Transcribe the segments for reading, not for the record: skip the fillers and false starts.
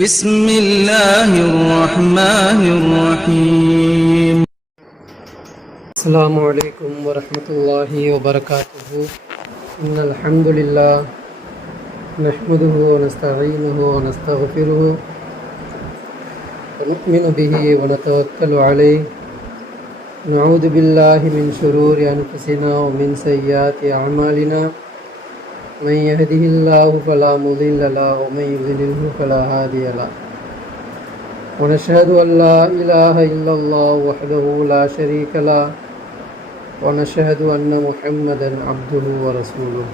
بسم الله الرحمن الرحيم. السلام عليكم ورحمة الله وبركاته. إن الحمد لله نحمده ونستعينه ونستغفره ونؤمن به ونتوكل عليه. نعوذ بالله من شرور أنفسنا ومن سيئات أعمالنا. من يهده الله فلا مضل له ومن يضلله فلا هادي له. ونشهد أن لا إله إلا الله وحده لا شريك له ونشهد أن محمدا عبده ورسوله.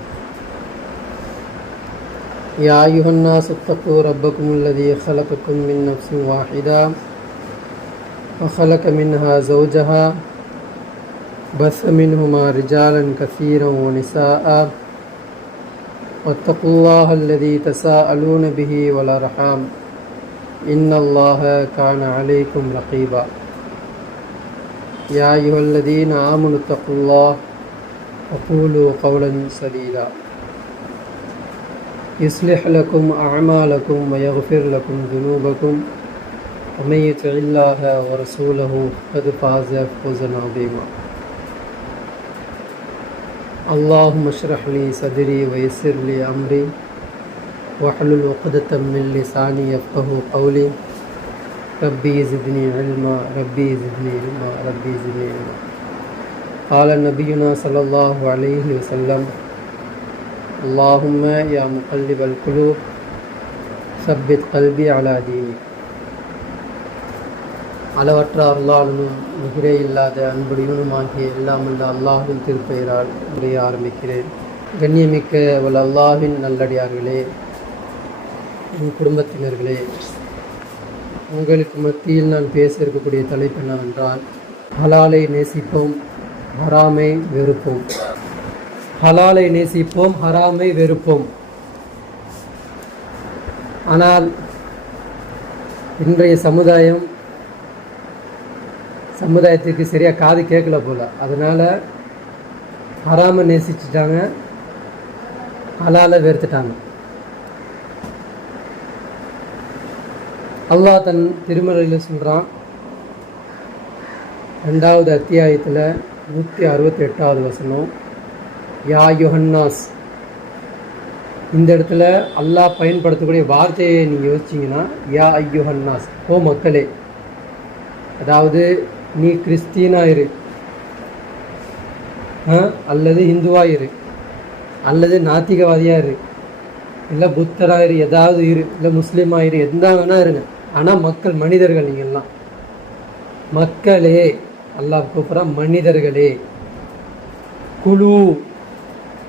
يا أيها الناس اتقوا ربكم الذي خلقكم من نفس واحدة وخلق منها زوجها بث منهما رجالا كثيرا ونساء واتقوا الله الذي تساءلون به والأرحام إن الله كان عليكم رقيبا. يا أيها الذين آمنوا اتقوا الله وقولوا قولا سديدا يصلح لكم أعمالكم ويغفر لكم ذنوبكم ومن يطع الله ورسوله فقد فاز فوزا عظيما. اللهم اشرح لي صدري ويسر لي أمري واحلل عقدة من لساني يفقهوا قولي. ربي زدني علما ربي زدني علما ربي زدني علما. قال نبينا صلى الله عليه وسلم اللهم يا مقلب القلوب ثبت قلبي على دينك. அளவற்ற அருளாளனும் நிகரே இல்லாத அன்புடையவனுமாகிய எல்லாம் உள்ள அல்லாஹ்வின் திருப்பெயரால் உரைய ஆரம்பிக்கிறேன். கண்ணியமிக்க வல்ல அல்லாஹ்வின் நல்லடியார்களே, என் குடும்பத்தினர்களே, உங்களுக்கு மத்தியில் நான் பேச இருக்கக்கூடிய தலைப்பு என்னவென்றால், ஹலாலை நேசிப்போம், ஹராமை வெறுப்போம். ஹலாலை நேசிப்போம், ஹராமை வெறுப்போம். ஆனால் இன்றைய சமுதாயத்துக்கு சரியாக காது கேட்கல போல. அதனால் ஹராமை நேசிச்சுட்டாங்க, ஹலாலை வெறுத்துட்டாங்க. அல்லாஹ் தன் திருமறையில் சொல்கிறான், 2வது அத்தியாயத்தில் 168வது வசனம், யா யுஹன்னாஸ். இந்த இடத்துல அல்லாஹ் பயன்படுத்தக்கூடிய வார்த்தையை நீங்கள் யோசிச்சிங்கன்னா, யா ஐயுஹன்னாஸ், ஓ மக்களே. அதாவது நீ கிறிஸ்டியனாயிரு, அல்லது இந்துவாயிரு, அல்லது நாத்திகவாதியாயிரு, இல்லை புத்தராயிரு, ஏதாவது இரு, இல்லை முஸ்லீமாயிரு, எந்த வேணா இருங்க. ஆனால் மக்கள், மனிதர்கள், நீங்கள்லாம் மக்களே. அல்லாஹ் கூப்பிட்றான், மனிதர்களே. குழு,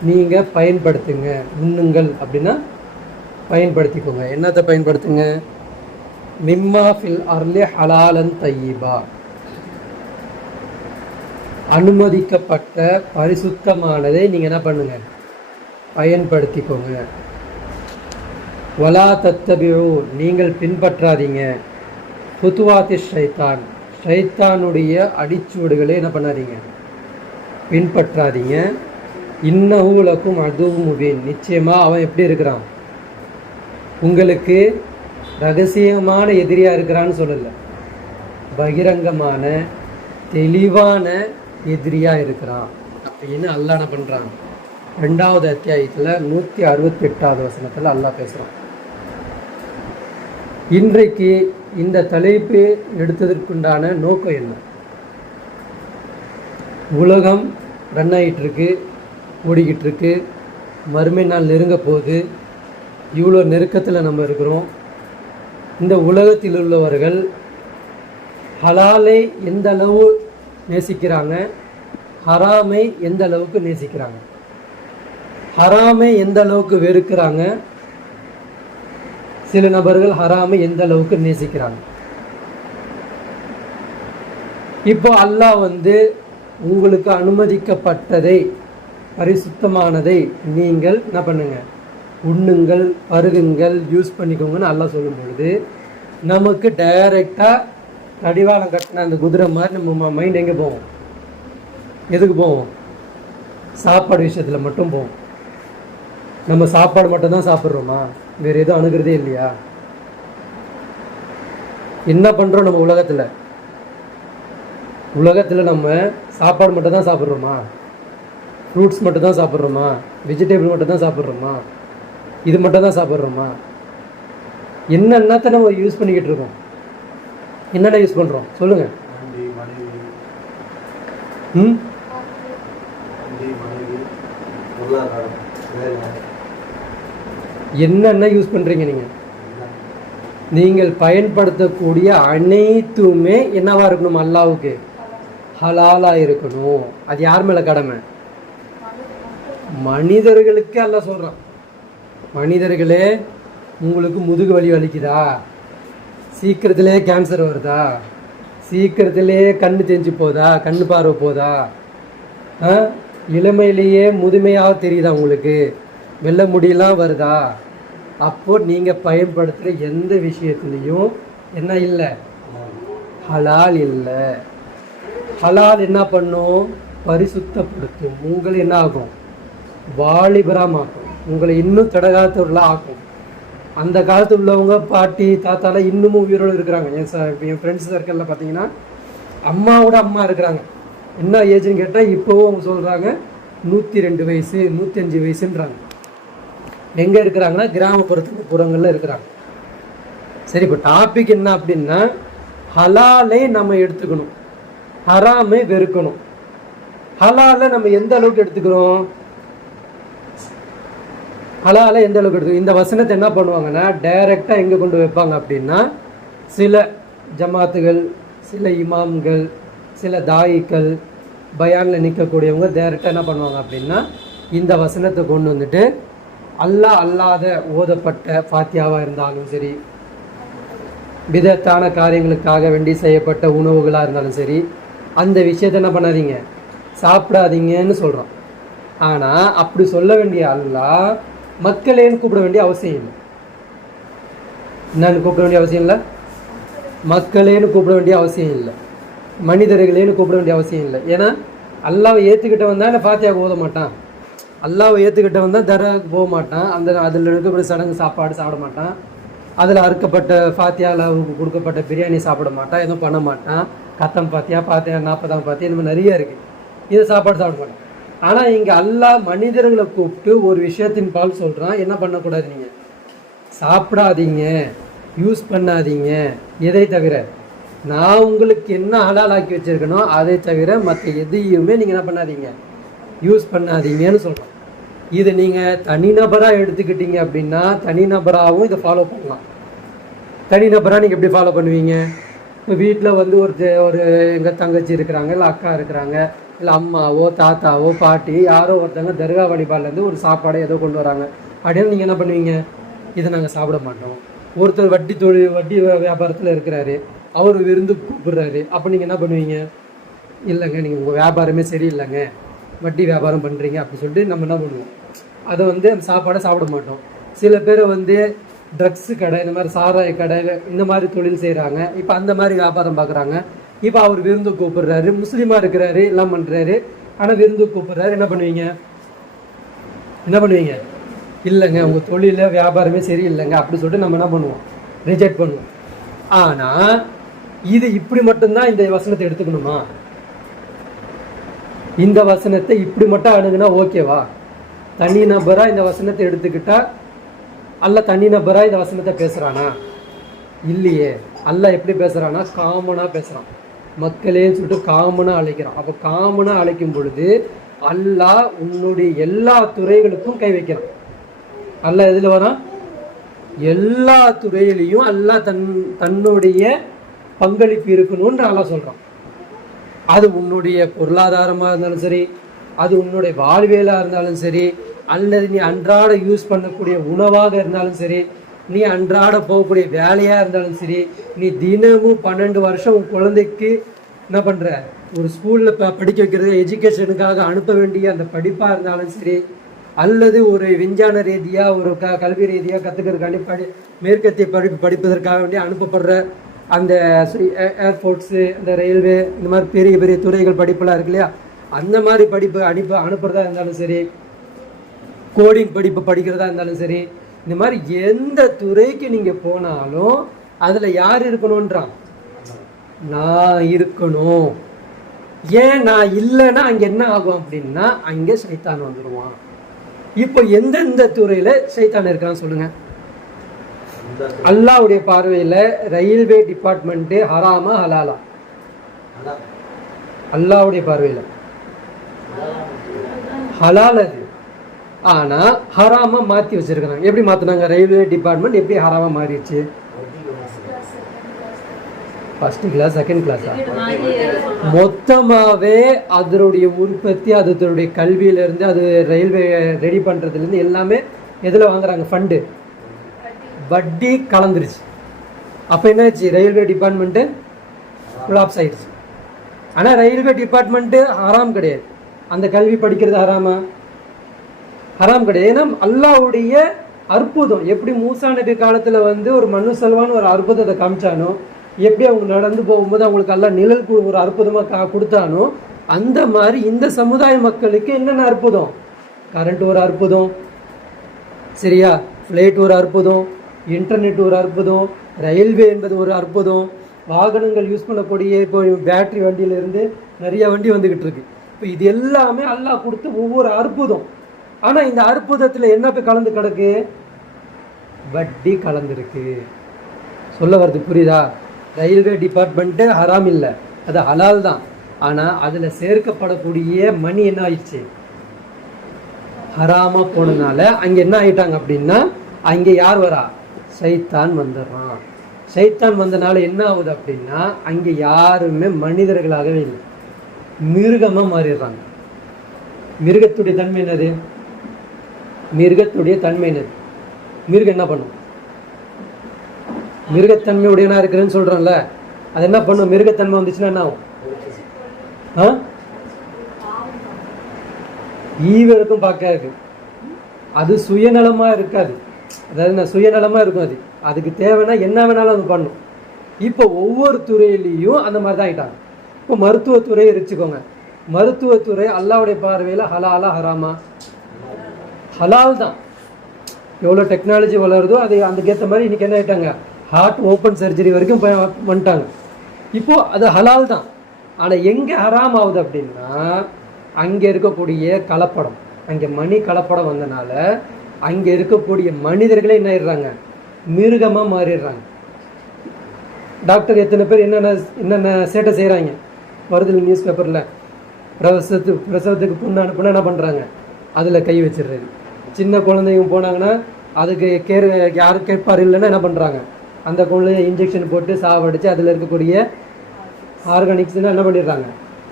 நீங்கள் பயன்படுத்துங்க, உண்ணுங்கள். அப்படின்னா பயன்படுத்திக்கோங்க. என்னத்தை பயன்படுத்துங்க? மிம்மா ஃபில் அர்லி ஹலாலன் தையிபா, அனுமதிக்கப்பட்ட பரிசுத்தமானதை நீங்கள் என்ன பண்ணுங்க? பயன்படுத்திக்கோங்க. வலா தத்தபிஉ, நீங்கள் பின்பற்றாதீங்க. ஃபுதுவாத்தி ஷைத்தான், ஷைத்தானுடைய அடிச்சுவடுகளை என்ன பண்ணாதீங்க? பின்பற்றாதீங்க. இன்னஹு லக்கும் அதுவும் முபீன், நிச்சயமாக அவன் எப்படி இருக்கிறான்? உங்களுக்கு ரகசியமான எதிரியாக இருக்கிறான்னு சொல்லலை, பகிரங்கமான தெளிவான எதிரியாக இருக்கிறான் அப்படின்னு அல்லாஹ் என்ன பண்ணுறான்? 2வது அத்தியாயத்தில் 168வது வசனத்தில் அல்லாஹ் பேசுகிறான். இன்றைக்கு இந்த தலைப்பு எடுத்ததற்குண்டான நோக்கம் என்ன? உலகம் ரன் ஆகிட்டு இருக்கு, ஓடிக்கிட்டு இருக்கு. மறுமை நாள் நெருங்க போகுது. இவ்வளோ நெருக்கத்தில் நம்ம இருக்கிறோம். இந்த உலகத்தில் உள்ளவர்கள் ஹலாலை எந்த அளவு நேசிக்கிறாங்க, ஹராமை எந்த அளவுக்கு நேசிக்கிறாங்க, ஹராமை எந்த அளவுக்கு வெறுக்கிறாங்க, சில நபர்கள் ஹராமை எந்த அளவுக்கு நேசிக்கிறாங்க. இப்போ அல்லாஹ் உங்களுக்கு அனுமதிக்கப்பட்டதை, பரிசுத்தமானதை நீங்கள் என்ன பண்ணுங்க? உண்ணுங்கள், பருகுங்கள், யூஸ் பண்ணிக்கோங்கன்னு அல்லாஹ் சொல்லும் பொழுது, நமக்கு டைரெக்டாக கடிவாளம் கட்டின அந்த குதிரை மாதிரி நம்ம மைண்ட் எங்கே போவோம்? எதுக்கு போவோம்? சாப்பாடு விஷயத்தில் மட்டும் போவோம். நம்ம சாப்பாடு மட்டும்தான் சாப்பிட்றோமா? வேறு எதுவும் அணுகிறதே இல்லையா? என்ன பண்ணுறோம் நம்ம உலகத்தில் நம்ம சாப்பாடு மட்டும் தான் சாப்பிட்றோமா? ஃப்ரூட்ஸ் மட்டும் தான் சாப்பிட்றோமா? வெஜிடபிள் மட்டும் தான் சாப்பிட்றோமா? இது மட்டும் தான் சாப்பிட்றோமா? என்னென்னத்தை நம்ம யூஸ் பண்ணிக்கிட்டு இருக்கோம்? என்னென்ன யூஸ் பண்ணுறோம் சொல்லுங்கள். என்னென்ன யூஸ் பண்ணுறீங்க நீங்கள் பயன்படுத்தக்கூடிய அனைத்துமே என்னவா இருக்கணும்? அல்லாவுக்கு ஹலாலா இருக்கணும். அது யார் மேலே கடமை? மனிதர்களுக்கு அல்லாஹ் சொல்கிறான், மனிதர்களே உங்களுக்கு முதுகு வலி வலிக்குதா, சீக்கிரத்திலே கேன்சர் வருதா, சீக்கிரத்திலே கண்ணு தெரிஞ்சு போதா, கண்ணு பார்வை போதா, இளமையிலேயே முதுமையாக தெரியுதா, உங்களுக்கு வெள்ளை முடியெல்லாம் வருதா, அப்போ நீங்கள் பயன்படுத்துகிற எந்த விஷயத்துலையும் என்ன இல்லை? ஹலால் இல்லை. ஹலால் என்ன பண்ணும்? பரிசுத்தப்படுத்தும். உங்களை என்ன ஆகும்? வாலிபராக ஆக்கும். உங்களை இன்னும் தடகாத்தவர்களாக ஆக்கும். அந்த காலத்து உள்ளவங்க பாட்டி தாத்தாலாம் இன்னமும் உயிரோடு இருக்கிறாங்க. என் ஃப்ரெண்ட்ஸ் சர்க்கிளில் பார்த்தீங்கன்னா அம்மாவோட அம்மா இருக்கிறாங்க. என்ன ஏஜ்னு கேட்டால் இப்போவும் அவங்க சொல்கிறாங்க 102 வயசு 105 வயசுன்றாங்க. எங்கே இருக்கிறாங்கன்னா கிராமப்புறங்களில் இருக்கிறாங்க. சரி, இப்போ டாபிக் என்ன அப்படின்னா ஹலாலை நம்ம எடுத்துக்கணும், ஹராமை வெறுக்கணும். ஹலாலை நம்ம எந்த அளவுக்கு எடுத்துக்கிறோம்? ஹலாலை எந்த அளவுக்கு எடுத்துக்கிறோம்? இந்த வசனத்தை என்ன பண்ணுவாங்கன்னா டைரெக்டாக எங்கே கொண்டு வைப்பாங்க அப்படின்னா, சில ஜமாத்துகள், சில இமாம்கள், சில தாயிக்கள், பயானில் நிற்கக்கூடியவங்க டைரெக்டாக என்ன பண்ணுவாங்க அப்படின்னா இந்த வசனத்தை கொண்டு வந்துட்டு அல்லாத ஓதப்பட்ட ஃபாத்தியாவாக இருந்தாலும் சரி, விதத்தான காரியங்களுக்காக வேண்டி செய்யப்பட்ட உணவுகளாக இருந்தாலும் சரி, அந்த விஷயத்தை என்ன பண்ணாதீங்க, சாப்பிடாதீங்கன்னு சொல்கிறோம். ஆனால் அப்படி சொல்ல வேண்டிய அல்லாஹ் மக்களேன்னு கூப்பிட வேண்டிய அவசியம் இல்லை. என்னன்னு கூப்பிட வேண்டிய அவசியம் இல்லை? மக்களேன்னு கூப்பிட வேண்டிய அவசியம் இல்லை, மனிதர்களேன்னு கூப்பிட வேண்டிய அவசியம் இல்லை. ஏன்னா அல்லாவை ஏற்றுக்கிட்டவன் தான் ஃபாத்தியாவுக்கு ஓத மாட்டான், அல்லாவை ஏற்றுக்கிட்டவன் தான் தர்காவுக்கு போக மாட்டான், அதில் இருக்கக்கூடிய சடங்கு சாப்பாடு சாப்பிட மாட்டான், அதில் அறுக்கப்பட்ட ஃபாத்தியாவுக்கு கொடுக்கப்பட்ட பிரியாணி சாப்பிட மாட்டான், எதுவும் பண்ண மாட்டான். கத்தம் பாத்தியா 40ஆம் பாத்தியா இந்த மாதிரி நிறைய இருக்குது, இதை சாப்பாடு சாப்பிட மாட்டான். ஆனால் இங்கே அல்லாஹ் மனிதர்களை கூப்பிட்டு ஒரு விஷயத்தின் பால் சொல்கிறான், என்ன பண்ணக்கூடாது, நீங்கள் சாப்பிடாதீங்க, யூஸ் பண்ணாதீங்க, எதை தவிர நான் உங்களுக்கு என்ன ஹலால் ஆக்கி வச்சுருக்கனோ அதை தவிர மற்ற எதையுமே நீங்கள் என்ன பண்ணாதீங்க, யூஸ் பண்ணாதீங்கன்னு சொல்கிறோம். இதை நீங்கள் தனிநபராக எடுத்துக்கிட்டீங்க அப்படின்னா தனிநபராகவும் இதை ஃபாலோ பண்ணலாம். தனிநபராக நீங்கள் எப்படி ஃபாலோ பண்ணுவீங்க? இப்போ வீட்டில் வந்து ஒரு எங்கள் தங்கச்சி இருக்கிறாங்க, இல்லை அக்கா இருக்கிறாங்க, இல்லை அம்மாவோ தாத்தாவோ பாட்டி யாரோ ஒருத்தவங்க தர்கா வழிபாடுலேருந்து ஒரு சாப்பாடை ஏதோ கொண்டு வராங்க அப்படின்னு நீங்கள் என்ன பண்ணுவீங்க? இதை நாங்கள் சாப்பிட மாட்டோம். ஒருத்தர் வட்டி வியாபாரத்தில் இருக்கிறாரு, அவர் விருந்து கூப்பிடுறாரு, அப்போ நீங்கள் என்ன பண்ணுவீங்க? இல்லைங்க, நீங்கள் உங்கள் வியாபாரமே சரியில்லைங்க, வட்டி வியாபாரம் பண்ணுறீங்க அப்படி சொல்லிட்டு நம்ம என்ன பண்ணுவோம்? அதை வந்து அந்த சாப்பாடை சாப்பிட மாட்டோம். சில பேர் வந்து ட்ரக்ஸு கடை, இந்த மாதிரி சாராய கடை, இந்த மாதிரி தொழில் செய்கிறாங்க, இப்போ அந்த மாதிரி வியாபாரம் பார்க்குறாங்க. இப்போ அவர் விருந்து கூப்பிடுறாரு, முஸ்லீமாக இருக்கிறாரு, எல்லாம் பண்ணுறாரு, ஆனால் விருந்து கூப்பிடுறாரு, என்ன பண்ணுவீங்க? இல்லைங்க, உங்கள் தொழிலில் வியாபாரமே சரியில்லைங்க அப்படி சொல்லிட்டு நம்ம என்ன பண்ணுவோம்? ரிஜெக்ட் பண்ணுவோம். ஆனால் இது இப்படி மட்டும்தான் இந்த வசனத்தை எடுத்துக்கணுமா? இந்த வசனத்தை இப்படி மட்டும் அணுகுனா ஓகேவா? தனிநபராக இந்த வசனத்தை எடுத்துக்கிட்டா அல்ல தனிநபராக இந்த வசனத்தை பேசுகிறானா? இல்லையே. அல்லாஹ் எப்படி பேசுகிறான்னா காமனாக பேசுகிறான், மக்களேன்னு சொல்லிட்டு காமனாக அழைக்கிறான். அப்போ காமனாக அழைக்கும் பொழுது அல்லாஹ் உன்னுடைய எல்லா துறைகளுக்கும் கை வைக்கிறான். அல்லாஹ் எதில் வரான்? எல்லா துறையிலையும் அல்லாஹ் தன்னுடைய பங்களிப்பு இருக்கணும்ன்ற அல்லாஹ் சொல்கிறான். அது உன்னுடைய பொருளாதாரமாக இருந்தாலும் சரி, அது உன்னுடைய வாழ்வியலாக இருந்தாலும் சரி, அல்லது நீ அன்றாட யூஸ் பண்ணக்கூடிய உணவாக இருந்தாலும் சரி, நீ அன்றாட போகக்கூடிய வேலையாக இருந்தாலும் சரி, நீ தினமும் 12 வருஷம் உன் குழந்தைக்கு என்ன பண்ணுற, ஒரு ஸ்கூலில் படிக்க வைக்கிறது, எஜுகேஷனுக்காக அனுப்ப வேண்டிய அந்த படிப்பாக இருந்தாலும் சரி, அல்லது ஒரு விஞ்ஞான ரீதியாக ஒரு கல்வி ரீதியாக கற்றுக்கிறதுக்காண்டி மேற்கத்திய படிப்பதற்காக வேண்டி அனுப்பப்படுற அந்த ஏர்போர்ட்ஸு, அந்த ரயில்வே, இந்த மாதிரி பெரிய பெரிய துறைகள் படிப்பெல்லாம் இருக்கு இல்லையா, அந்த மாதிரி படிப்பு அனுப்புறதா இருந்தாலும் சரி, கோடிங் படிப்பு படிக்கிறதா இருந்தாலும் சரி, இந்த மாதிரி எந்த துறைக்கு நீங்கள் போனாலும் அதில் யார் இருக்கணுன்றான்? நான் இருக்கணும். ஏன் நான் இல்லைன்னா அங்கே என்ன ஆகும் அப்படின்னா அங்கே சைத்தான் வந்துடுவான். இப்போ எந்தெந்த துறையில் சைத்தான் இருக்கான்னு சொல்லுங்க. அல்லாஹ்வுடைய பார்வையில் ரயில்வே டிபார்ட்மெண்ட்டு ஹராமா ஹலாலா? அல்லாஹ்வுடைய பார்வையில் ஹலால் அது. ஆனால் ஹராமா மாற்றி வச்சிருக்காங்க. எப்படி மாற்றினாங்க? ரயில்வே டிபார்ட்மெண்ட் எப்படி ஹராமா மாறிடுச்சு? ஃபர்ஸ்ட் கிளாஸ் செகண்ட் கிளாஸா? மொத்தமாகவே அதனுடைய உற்பத்தி, அதனுடைய கல்வியிலேருந்து, அது ரயில்வே ரெடி பண்ணுறதுலேருந்து எல்லாமே எதில் வாங்குறாங்க? ஃபண்டு, வட்டி கலந்துருச்சு. அப்போ என்னாச்சு? ரயில்வே டிபார்ட்மெண்ட்டு கொலாப்ஸ் ஆயிடுச்சு. ஆனால் ரயில்வே டிபார்ட்மெண்ட்டு ஹராம் கிடையாது. அந்த கல்வி படிக்கிறது ஹராமா? ஹராம் கிடையாது. ஏன்னா அல்லாஹ்வுடைய அற்புதம். எப்படி மூசா நபி காலத்தில் வந்து ஒரு மனு செல்வான்னு ஒரு அற்புதத்தை காமிச்சானோ, எப்படி அவங்க நடந்து போகும்போது அவங்களுக்கு எல்லாம் நிழல் ஒரு அற்புதமாக கொடுத்தானோ, அந்த மாதிரி இந்த சமுதாய மக்களுக்கு என்னென்ன அற்புதம்? கரண்ட் ஒரு அற்புதம், சரியா? ஃப்ளைட் ஒரு அற்புதம், இன்டர்நெட் ஒரு அற்புதம், ரயில்வே என்பது ஒரு அற்புதம், வாகனங்கள் யூஸ் பண்ணக்கூடிய இப்போ பேட்டரி வண்டியிலேருந்து நிறைய வண்டி வந்துக்கிட்டு இருக்கு. இப்போ இது எல்லாமே அல்லாஹ் கொடுத்து ஒவ்வொரு அற்புதம். ஆனால் இந்த அற்புதத்தில் என்ன போய் கலந்து கிடக்கு? வட்டி கலந்துருக்கு. சொல்ல வருது புரியுதா? ரயில்வே டிபார்ட்மெண்ட்டு ஹராம் இல்லை, அது ஹலால் தான். ஆனால் அதில் சேர்க்கப்படக்கூடிய மணி என்ன ஆயிடுச்சு? ஹராமா போனதுனால அங்கே என்ன ஆயிட்டாங்க அப்படின்னா அங்கே யார் வரா? சைத்தான் வந்துடுறான். சைத்தான் வந்தனால என்ன ஆகுது அப்படின்னா அங்கே யாருமே மனிதர்களாகவே இல்லை, மிருகமாக மாறிடுறாங்க. மிருகத்துடைய தன்மை என்னது? மிருகத்துடைய தன்மை என்னது? மிருகம் என்ன பண்ணும்? மிருகத்தன்மையுடையனா இருக்கிறேன்னு சொல்கிறோம்ல, அது என்ன பண்ணும்? மிருகத்தன்மை வந்துச்சுன்னா என்ன ஆகும்? ஈவருக்கும் பார்க்காது, அது சுயநலமாக இருக்காது. அதாவது நான் சுயநலமாக இருக்கும். அது அதுக்கு தேவைன்னா என்ன வேணாலும் அது பண்ணும். இப்போ ஒவ்வொரு துறையிலையும் அந்த மாதிரி தான் ஆகிட்டாங்க. இப்போ மருத்துவத்துறையை வச்சுக்கோங்க. மருத்துவத்துறை அல்லாஹ்வுடைய பார்வையில் ஹலாலா ஹராமா? ஹலால் தான். எவ்வளோ டெக்னாலஜி வளருதோ அது அதுக்கேற்ற மாதிரி இன்றைக்கி என்ன ஆகிட்டாங்க? ஹார்ட் ஓப்பன் சர்ஜரி வரைக்கும் வந்துட்டாங்க. இப்போது அது ஹலால் தான். ஆனால் எங்கே ஹராம் ஆகுது அப்படின்னா அங்கே இருக்கக்கூடிய கலப்படம், அங்கே மணி கலப்படம் வந்தனால அங்கே இருக்கக்கூடிய மனிதர்களே என்ன ஆயிடுறாங்க? மிருகமாக மாறிடுறாங்க. டாக்டர் எத்தனை பேர் என்னென்ன சேட்டை செய்கிறாங்க வருது நியூஸ் பேப்பரில். பிரசவத்துக்கு பொண்ணு அனுப்புனா என்ன பண்ணுறாங்க? அதில் கை வச்சிடுறது. சின்ன குழந்தைங்க போனாங்கன்னா அதுக்கு யாரும் கேட்பார் இல்லைன்னா என்ன பண்ணுறாங்க? அந்த குழந்தைய இன்ஜெக்ஷன் போட்டு சாவடித்து அதில் இருக்கக்கூடிய ஆர்கானிக்ஸ்னால் என்ன பண்ணிடுறாங்க?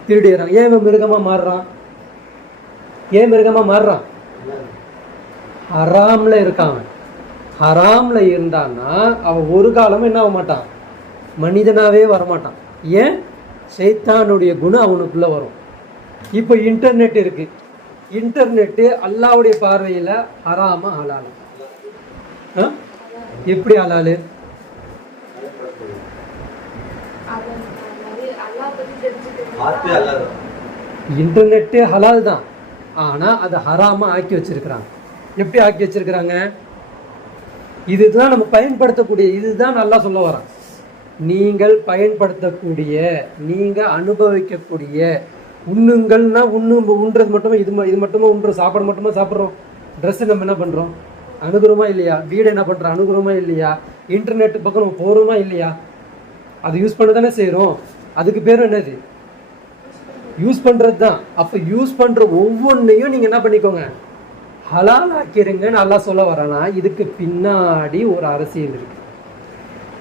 திருடிடுறாங்க. ஏன் இவன் மிருகமாக மாறுறான்? ஏன் மிருகமாக மாறுறான்? ஹராமில் இருக்கான். ஹராமில் இருந்தான்னா அவன் ஒரு காலமும் என்ன ஆக மாட்டான்? மனிதனாகவே வரமாட்டான். ஏன்? சைத்தானுடைய குணம் அவனுக்குள்ளே வரும். இப்போ இன்டர்நெட் இருக்குது. இன்டர்நெட்டு அல்லாஹ்வுடைய பார்வையில் ஹராமா ஹலாலா? எப்படி ஹலாலு? இன்டர்நெட்டு ஹலால் தான். ஆனால் அதை ஹராமா ஆக்கி வச்சிருக்கிறாங்க. எப்படி ஆக்கி வச்சிருக்கிறாங்க? இதுதான் நம்ம பயன்படுத்தக்கூடிய, இதுதான் நல்லா சொல்ல வரான். நீங்கள் பயன்படுத்தக்கூடிய, நீங்கள் அனுபவிக்கக்கூடிய, உண்ணுங்கள்னா உண்றது மட்டுமே இது மட்டுமே உண்றோம். சாப்பாடு மட்டுமே சாப்பிட்றோம். ட்ரெஸ்ஸு நம்ம என்ன பண்ணுறோம்? அணுகுறோமா இல்லையா? வீடு என்ன பண்ணுறோம்? அணுகுறோமா இல்லையா? இன்டர்நெட் பக்கம் நம்ம போகிறோமா இல்லையா? அது யூஸ் பண்ண தானே செய்கிறோம். அதுக்கு பேர் என்னது? யூஸ் பண்ணுறது தான். அப்போ யூஸ் பண்ணுற ஒவ்வொன்றையும் நீங்கள் என்ன பண்ணிக்கோங்க? ஹலால் ஆக்கிடுங்கன்னு நல்லா சொல்ல வரானா இதுக்கு பின்னாடி ஒரு அரசியல் இருக்குது.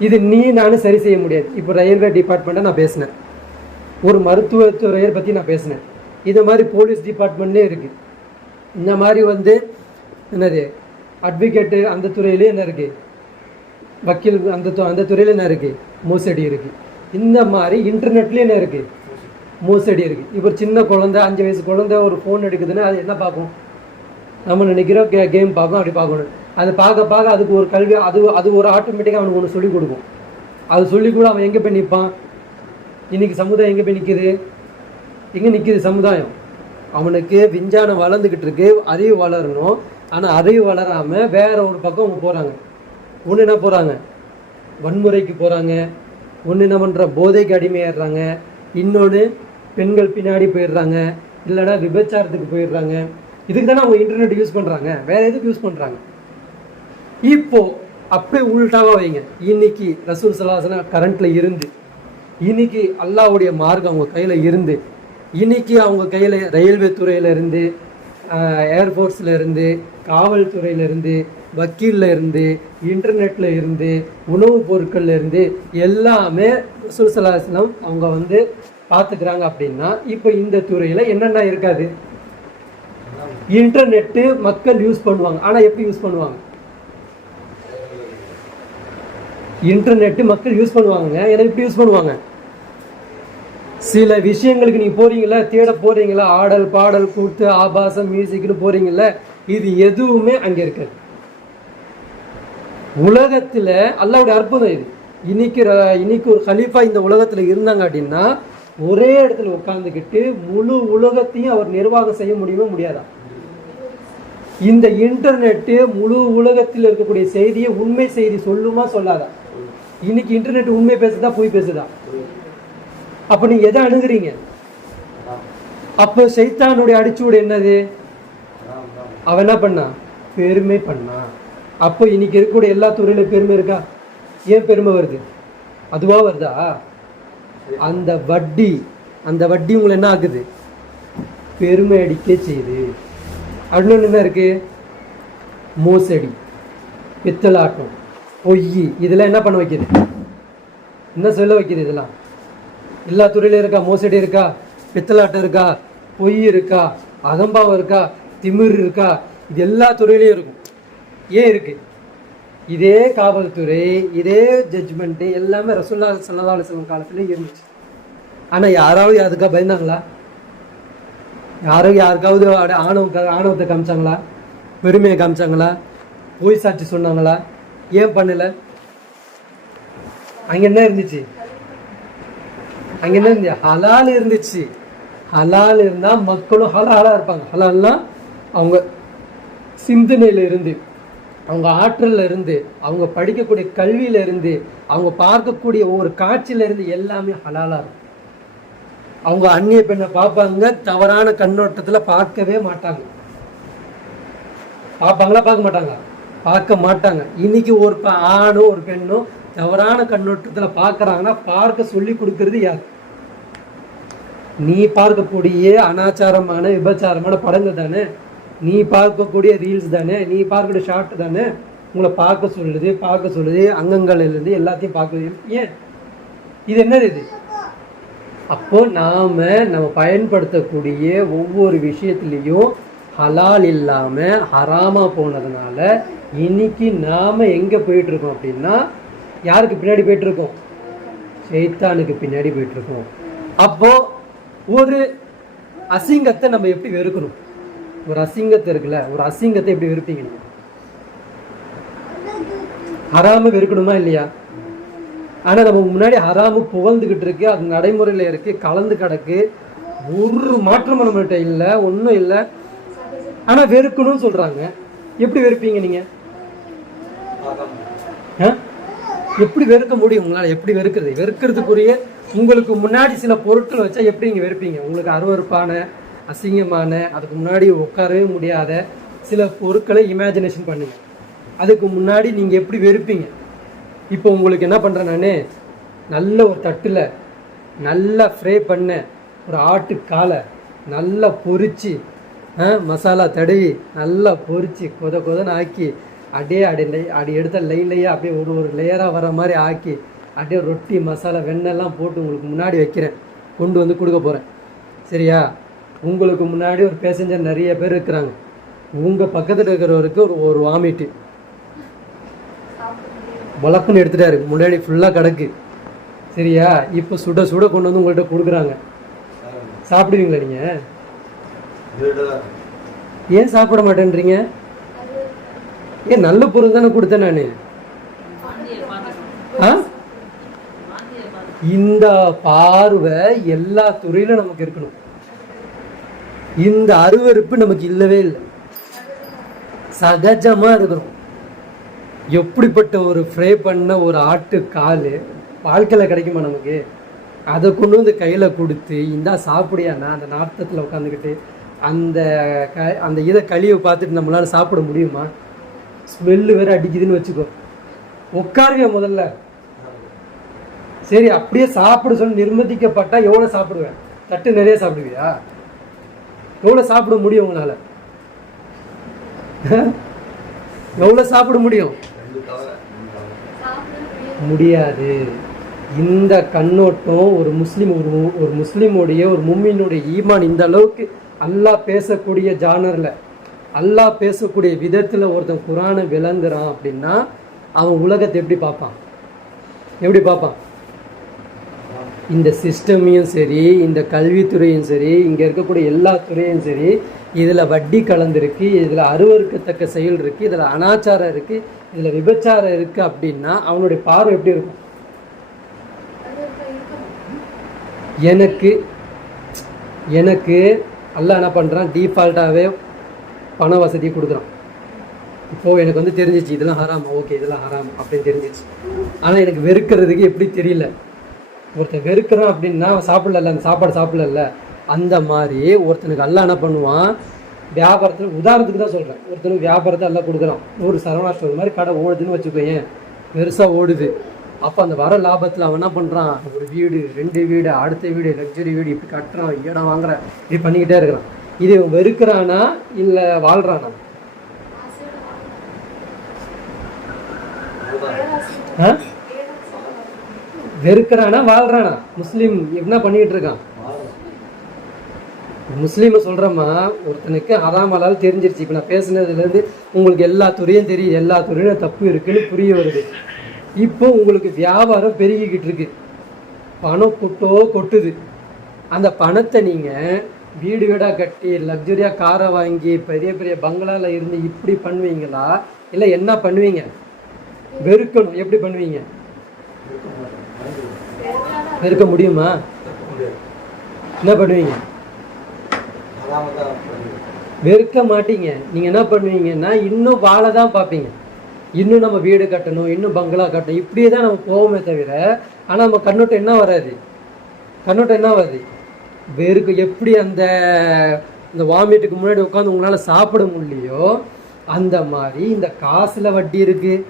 இது நானும் சரி செய்ய முடியாது. இப்போ ரயில்வே டிபார்ட்மெண்ட்டை நான் பேசினேன், ஒரு மருத்துவத்துறையை பற்றி நான் பேசினேன். இது மாதிரி போலீஸ் டிபார்ட்மெண்ட்லே இருக்குது. இந்த மாதிரி வந்து என்னது அட்வொகேட்டு அந்த துறையிலே என்ன இருக்குது? வக்கீல் அந்த துறையில் என்ன இருக்குது? மோசடி இருக்குது. இந்த மாதிரி இன்டர்நெட்லேயே என்ன இருக்குது? மோசடி இருக்குது. இப்போ சின்ன குழந்தை 5 வயசு குழந்தை ஒரு ஃபோன் எடுக்குதுன்னா அது என்ன பார்க்கும்? நம்ம நினைக்கிறோம் கேம் பார்க்கும், அப்படி பார்க்கணும். அது பார்க்க அதுக்கு ஒரு கல்வி, அது ஒரு ஆட்டோமேட்டிக்காக அவனுக்கு ஒன்று சொல்லிக் கொடுக்கும். அது சொல்லி கூட அவன் எங்கே போய் நிற்பான்? இன்றைக்கி சமுதாயம் எங்கே போய் நிற்கிது? எங்கே நிற்கிது சமுதாயம்? அவனுக்கு விஞ்ஞானம் வளர்ந்துக்கிட்டு இருக்கு, அறிவு வளரணும். ஆனால் அறிவு வளராமல் வேற ஒரு பக்கம் அவங்க போகிறாங்க. ஒன்று என்ன போகிறாங்க? வன்முறைக்கு போகிறாங்க, ஒன்று என்ன பண்ணுற போதைக்கு அடிமையாடுறாங்க, இன்னொன்று பெண்கள் பின்னாடி போயிடுறாங்க, இல்லைனா விபச்சாரத்துக்கு போயிடுறாங்க. இதுக்கு தானே அவங்க இன்டர்நெட் யூஸ் பண்ணுறாங்க, வேற எதுக்கு யூஸ் பண்ணுறாங்க? இப்போ அப்படியே உள்டாவா வைங்க. இன்னைக்கு ரசூல் ஸல்லல்லாஹு அலைஹி வஸல்லம் கரண்ட்ல இருந்து, இன்னைக்கு அல்லாஹ்வுடைய மார்க்கம் அவங்க கையில் இருந்து, இன்னைக்கு அவங்க கையில் ரயில்வே துறையில இருந்து, ஏர்ஃபோர்ஸில் இருந்து, காவல்துறையில இருந்து, வக்கீலில் இருந்து, இன்டர்நெட்டில் இருந்து, உணவுப் பொருட்கள்ல இருந்து எல்லாமே ரசூல் ஸல்லல்லாஹு அலைஹி வஸல்லம் அவங்க வந்து பார்த்துக்கிறாங்க. அப்படின்னா இப்போ இந்த துறையில் என்னென்ன இருக்காது? இன்டர்நெட்டு மக்கள் யூஸ் பண்ணுவாங்க. ஆனால் எப்படி யூஸ் பண்ணுவாங்க? இன்டர்நெட்டு மக்கள் யூஸ் பண்ணுவாங்க. ஏன்னா எப்படி யூஸ் பண்ணுவாங்க? சில விஷயங்களுக்கு நீங்க போறீங்களா, தேட போறீங்களா, ஆடல் பாடல் கூத்து ஆபாசம் மியூசிக்னு போறீங்கல்ல, இது எதுவுமே அங்க இருக்காது. உலகத்துல அல்லாஹ்வுடைய அற்புதம் இது. இன்னைக்கு ஒரு கலீஃபா இந்த உலகத்துல இருந்தாங்க அப்படின்னா ஒரே இடத்துல உட்கார்ந்துக்கிட்டு முழு உலகத்தையும் அவர் நிர்வாகம் செய்ய முடியுமா முடியாதா? இந்த இன்டர்நெட்டு முழு உலகத்தில் இருக்கக்கூடிய செய்தியை உண்மை செய்தி சொல்லுமா சொல்லாதா? இன்னைக்கு இன்டர்நெட் உண்மை பேசுதா பொய் பேசுதா? அப்ப நீங்க எதை அணுகுறீங்க? அப்ப சைத்தானுடைய அடிச்சூடு என்னது? அவன் என்ன பண்ணா? பெருமை பண்ணா. அப்போ இன்னைக்கு இருக்கக்கூடிய எல்லா துறையில பெருமை இருக்கா? ஏன் பெருமை வருது? அதுவா வருதா? அந்த வட்டி உங்களை என்ன ஆகுது? பெருமை அடிக்க செய்யுது. அப்படின்னு என்ன இருக்கு? மோசடி, பித்தலாட்டம், பொய், இதெல்லாம் என்ன பண்ண வைக்குது? என்ன சொல்ல வைக்குது? இதெல்லாம் எல்லா துறையிலும் இருக்கா? மோசடி இருக்கா? பித்தலாட்டம் இருக்கா? பொய் இருக்கா? அகம்பாவம் இருக்கா? திமிர் இருக்கா? இது எல்லா துறையிலையும் இருக்கும். ஏன் இருக்கு? இதே காவல்துறை, இதே ஜட்ஜ்மெண்ட்டு எல்லாமே ரசூலுல்லாஹி ஸல்லல்லாஹு அலைஹி வஸல்லம் காலத்துல இருந்துச்சு. ஆனா யாராவது அதுக்காக பயந்தாங்களா? யாருக்காவது ஆணவத்தை காமிச்சாங்களா? பெருமையை காமிச்சாங்களா? பொய் சாட்சி சொன்னாங்களா? ஏன் பண்ணல? அங்க என்ன இருந்துச்சு? ஹலால் இருந்துச்சு. ஹலால் இருந்தா மக்களும் ஹலாலா இருப்பாங்க. ஹலால்னா அவங்க சிந்தனையில இருந்து, அவங்க ஆற்றல்ல இருந்து, அவங்க படிக்கக்கூடிய கல்வியில இருந்து, அவங்க பார்க்கக்கூடிய ஒவ்வொரு காட்சியில இருந்து எல்லாமே ஹலாலா இருக்கும். அவங்க அந்நிய பெண்ணை பார்ப்பாங்க, தவறான கண்ணோட்டத்துல பார்க்கவே மாட்டாங்க. பார்ப்பாங்களா? பார்க்க மாட்டாங்க. பார்க்க மாட்டாங்க. இன்னைக்கு ஒரு ஆணோ ஒரு பெண்ணோ தவறான கண்ணோட்டத்துல பார்க்கறாங்கன்னா பார்க்க சொல்லி கொடுக்கறது யார்? நீ பார்க்கக்கூடிய அனாச்சாரமான விபச்சாரமான படங்கள் தானே, நீ பார்க்கக்கூடிய ரீல்ஸ் தானே, நீ பார்க்கக்கூடிய ஷார்ட் தானே உங்களை பார்க்க சொல்லுது. அங்கங்கள்ல இருந்து எல்லாத்தையும் பார்க்குது. ஏன்? இது என்னது இது? அப்போ நம்ம பயன்படுத்தக்கூடிய ஒவ்வொரு விஷயத்திலையும் ஹலால் இல்லாம ஹராமா போனதுனால இன்னைக்கு நாம எங்க போயிட்டு இருக்கோம் அப்படின்னா யாருக்கு பின்னாடி போயிட்டு இருக்கோம்? ஷைத்தானுக்கு பின்னாடி போயிட்டு இருக்கோம். அப்போ ஒரு அசிங்கத்தை நம்ம எப்படி வெறுக்கணும்? ஒரு அசிங்கத்தை இருக்குல்ல, ஒரு அசிங்கத்தை எப்படி வெறுப்பீங்க? ஹராம வெறுக்கணுமா இல்லையா? ஆனா நம்ம முன்னாடி ஹராமு புகழ்ந்துகிட்டு இருக்கு, அது நடைமுறையில இருக்கு, கலந்து கிடக்கு, ஒரு மாற்றம் நம்மகிட்ட இல்லை, ஒன்றும் இல்லை. ஆனா வெறுக்கணும்னு சொல்றாங்க. எப்படி வெறுப்பீங்க நீங்க? எப்படி வெறுக்க முடியும் உங்களால? எப்படி வெறுக்கிறது? வெறுக்கிறதுக்குரிய உங்களுக்கு முன்னாடி சில பொருட்கள் வச்சா எப்படி நீங்க வெறுப்பீங்க? உங்களுக்கு அருவருப்பான, அசிங்கமான, அதுக்கு முன்னாடி உட்காரவே முடியாத சில பொருட்களை இமேஜினேஷன் பண்ணுங்க. அதுக்கு முன்னாடி நீங்க எப்படி வெறுப்பீங்க? இப்போ உங்களுக்கு என்ன பண்றேன் நானு, நல்ல ஒரு தட்டுல நல்லா ஃப்ரை பண்ண ஒரு ஆட்டுக்காலை நல்லா பொரிச்சு, மசாலா தடவி நல்லா பொரிச்சு கொதன்னு ஆக்கி அடி எடுத்த லையா அப்படியே ஒரு லேயராக வர மாதிரி ஆக்கி அப்படியே ரொட்டி மசாலா வெண்ணெல்லாம் போட்டு உங்களுக்கு முன்னாடி வைக்கிறேன், கொண்டு வந்து கொடுக்க போகிறேன். சரியா? உங்களுக்கு முன்னாடி ஒரு பேசஞ்சர் நிறைய பேர் இருக்கிறாங்க. உங்கள் பக்கத்தில் இருக்கிறவருக்கு ஒரு வாமிட்டு வழக்குன்னு எடுத்துட்டாரு, முன்னாடி ஃபுல்லாக கிடக்கு. சரியா? இப்போ சுட கொண்டு வந்து உங்கள்கிட்ட கொடுக்குறாங்க. சாப்பிடுவீங்களா நீங்கள்? ஏன் சாப்பிட மாட்டேன்றீங்க? ஏன் நல்ல பொருள் தானே கொடுத்தேன் நான். இந்த பார்வை எல்லா துறையிலும் நமக்கு இருக்கணும். இந்த அருவருப்பு நமக்கு இல்லவே இல்லை, சகஜமா இருக்கணும். எப்படிப்பட்ட ஒரு ஃப்ரை பண்ண ஒரு ஆட்டு கால் வாழ்க்கையில் கிடைக்குமா நமக்கு? அதை கொண்டு வந்து கையில் கொடுத்து இந்தா சாப்பிடியாண்ணா அந்த நாட்டத்தில் உட்காந்துக்கிட்டு அந்த அந்த இதை களியை பார்த்துட்டு நம்மளால் சாப்பிட முடியுமா? ஸ்மெல்லு வேறு அடிக்குதுன்னு வச்சுக்கோ. உட்காருங்க முதல்ல. சரி, அப்படியே சாப்பிட சொல்லி நிர்பந்திக்கப்பட்டா எவ்வளோ சாப்பிடுவேன்? தட்டு நிறைய சாப்பிடுவியா? எவ்வளோ சாப்பிட முடியும் உங்களால்? எவ்வளோ சாப்பிட முடியும்? முடியாது. இந்த கண்ணோட்டம் ஒரு முஸ்லீம் ஒரு முஸ்லீமுடைய ஒரு மும்மினுடைய ஈமான் இந்த அளவுக்கு அல்லாஹ் பேசக்கூடிய ஜானரில் அல்லாஹ் பேசக்கூடிய விதத்தில் ஒருத்தன் குரானை விளங்குறான் அப்படின்னா அவன் உலகத்தை எப்படி பார்ப்பான்? எப்படி பார்ப்பான்? இந்த சிஸ்டமையும் சரி, இந்த கல்வித்துறையும் சரி, இங்கே இருக்கக்கூடிய எல்லா துறையும் சரி, இதில் வட்டி கலந்துருக்கு, இதில் அருவருக்கத்தக்க செயல் இருக்குது, இதில் அனாச்சாரம் இருக்குது, இதில் விபச்சாரம் இருக்குது அப்படின்னா அவனுடைய பார்வை எப்படி இருக்கும்? எனக்கு அல்லாஹ் என்ன பண்ணுறான்? டீஃபால்ட்டாகவே பண வசதி கொடுக்குறான். இப்போது எனக்கு வந்து தெரிஞ்சிச்சு இதெல்லாம் ஹராம், ஓகே இதெல்லாம் ஹராம் அப்படின்னு தெரிஞ்சிச்சு. ஆனால் எனக்கு வெறுக்கிறதுக்கு எப்படி தெரியல. ஒருத்தன் வெறுக்கிறான் அப்படின்னா அவன் சாப்பிடல, அந்த சாப்பாடு சாப்பிடல. அந்த மாதிரி ஒருத்தனுக்கு அல்லாஹ் என்ன பண்ணுவான்? வியாபாரத்தில் உதாரணத்துக்கு தான் சொல்கிறேன். ஒருத்தனுக்கு வியாபாரத்தை எல்லாம் கொடுக்குறான். 100 சரவணா ஸ்டோர் மாதிரி கடை ஓடுதுன்னு வச்சுக்கோயேன், பெருசாக ஓடுது. அப்போ அந்த வர லாபத்தில் அவன் என்ன பண்ணுறான்? ஒரு வீடு, 2 வீடு, அடுத்த வீடு, லக்ஸரி வீடு இப்படி கட்டுறான், இடம் வாங்குறான், இப்படி பண்ணிக்கிட்டே இருக்கிறான். இது வெறுக்கிறானா இல்லை வாழ்கிறானா? வெறுக்கிறானா வாழ்றானா? முஸ்லீம் என்ன பண்ணிக்கிட்டு இருக்கான்? முஸ்லீமை சொல்கிறோமா, ஒருத்தனுக்கு ஹராம் ஹலால் தெரிஞ்சிருச்சு. இப்போ நான் பேசுனதுலேருந்து உங்களுக்கு எல்லா துறையும் தெரியுது, எல்லா துறையும் தப்பு இருக்குன்னு புரிய வருது. இப்போ உங்களுக்கு வியாபாரம் பெருகிக்கிட்டு இருக்கு, பணம் கொட்டுது. அந்த பணத்தை நீங்கள் வீடு வீடாக கட்டி லக்ஸரியாக காரை வாங்கி பெரிய பெரிய பங்களாவில் இருந்து இப்படி பண்ணுவீங்களா? இல்லை என்ன பண்ணுவீங்க? வெறுக்கணும். எப்படி பண்ணுவீங்க? வெறுக்க முடியுமா? என்ன பண்ணுவீங்க? வெறுக்க மாட்டீங்க. நீங்கள் என்ன பண்ணுவீங்கன்னா இன்னும் வாழ தான் பார்ப்பீங்க. இன்னும் நம்ம வீடு கட்டணும், இன்னும் பங்களா கட்டணும், இப்படியே தான் நம்ம போவோமே தவிர, ஆனால் நம்ம கண்ணோட்டம் என்ன வராது? கண்ணோட்டம் என்ன வருது? வெறுக்கு. எப்படி அந்த வாமிட்டுக்கு முன்னாடி உட்காந்து உங்களால் சாப்பிட முடியலையோ அந்த மாதிரி இந்த காசில் வட்டி இருக்குது,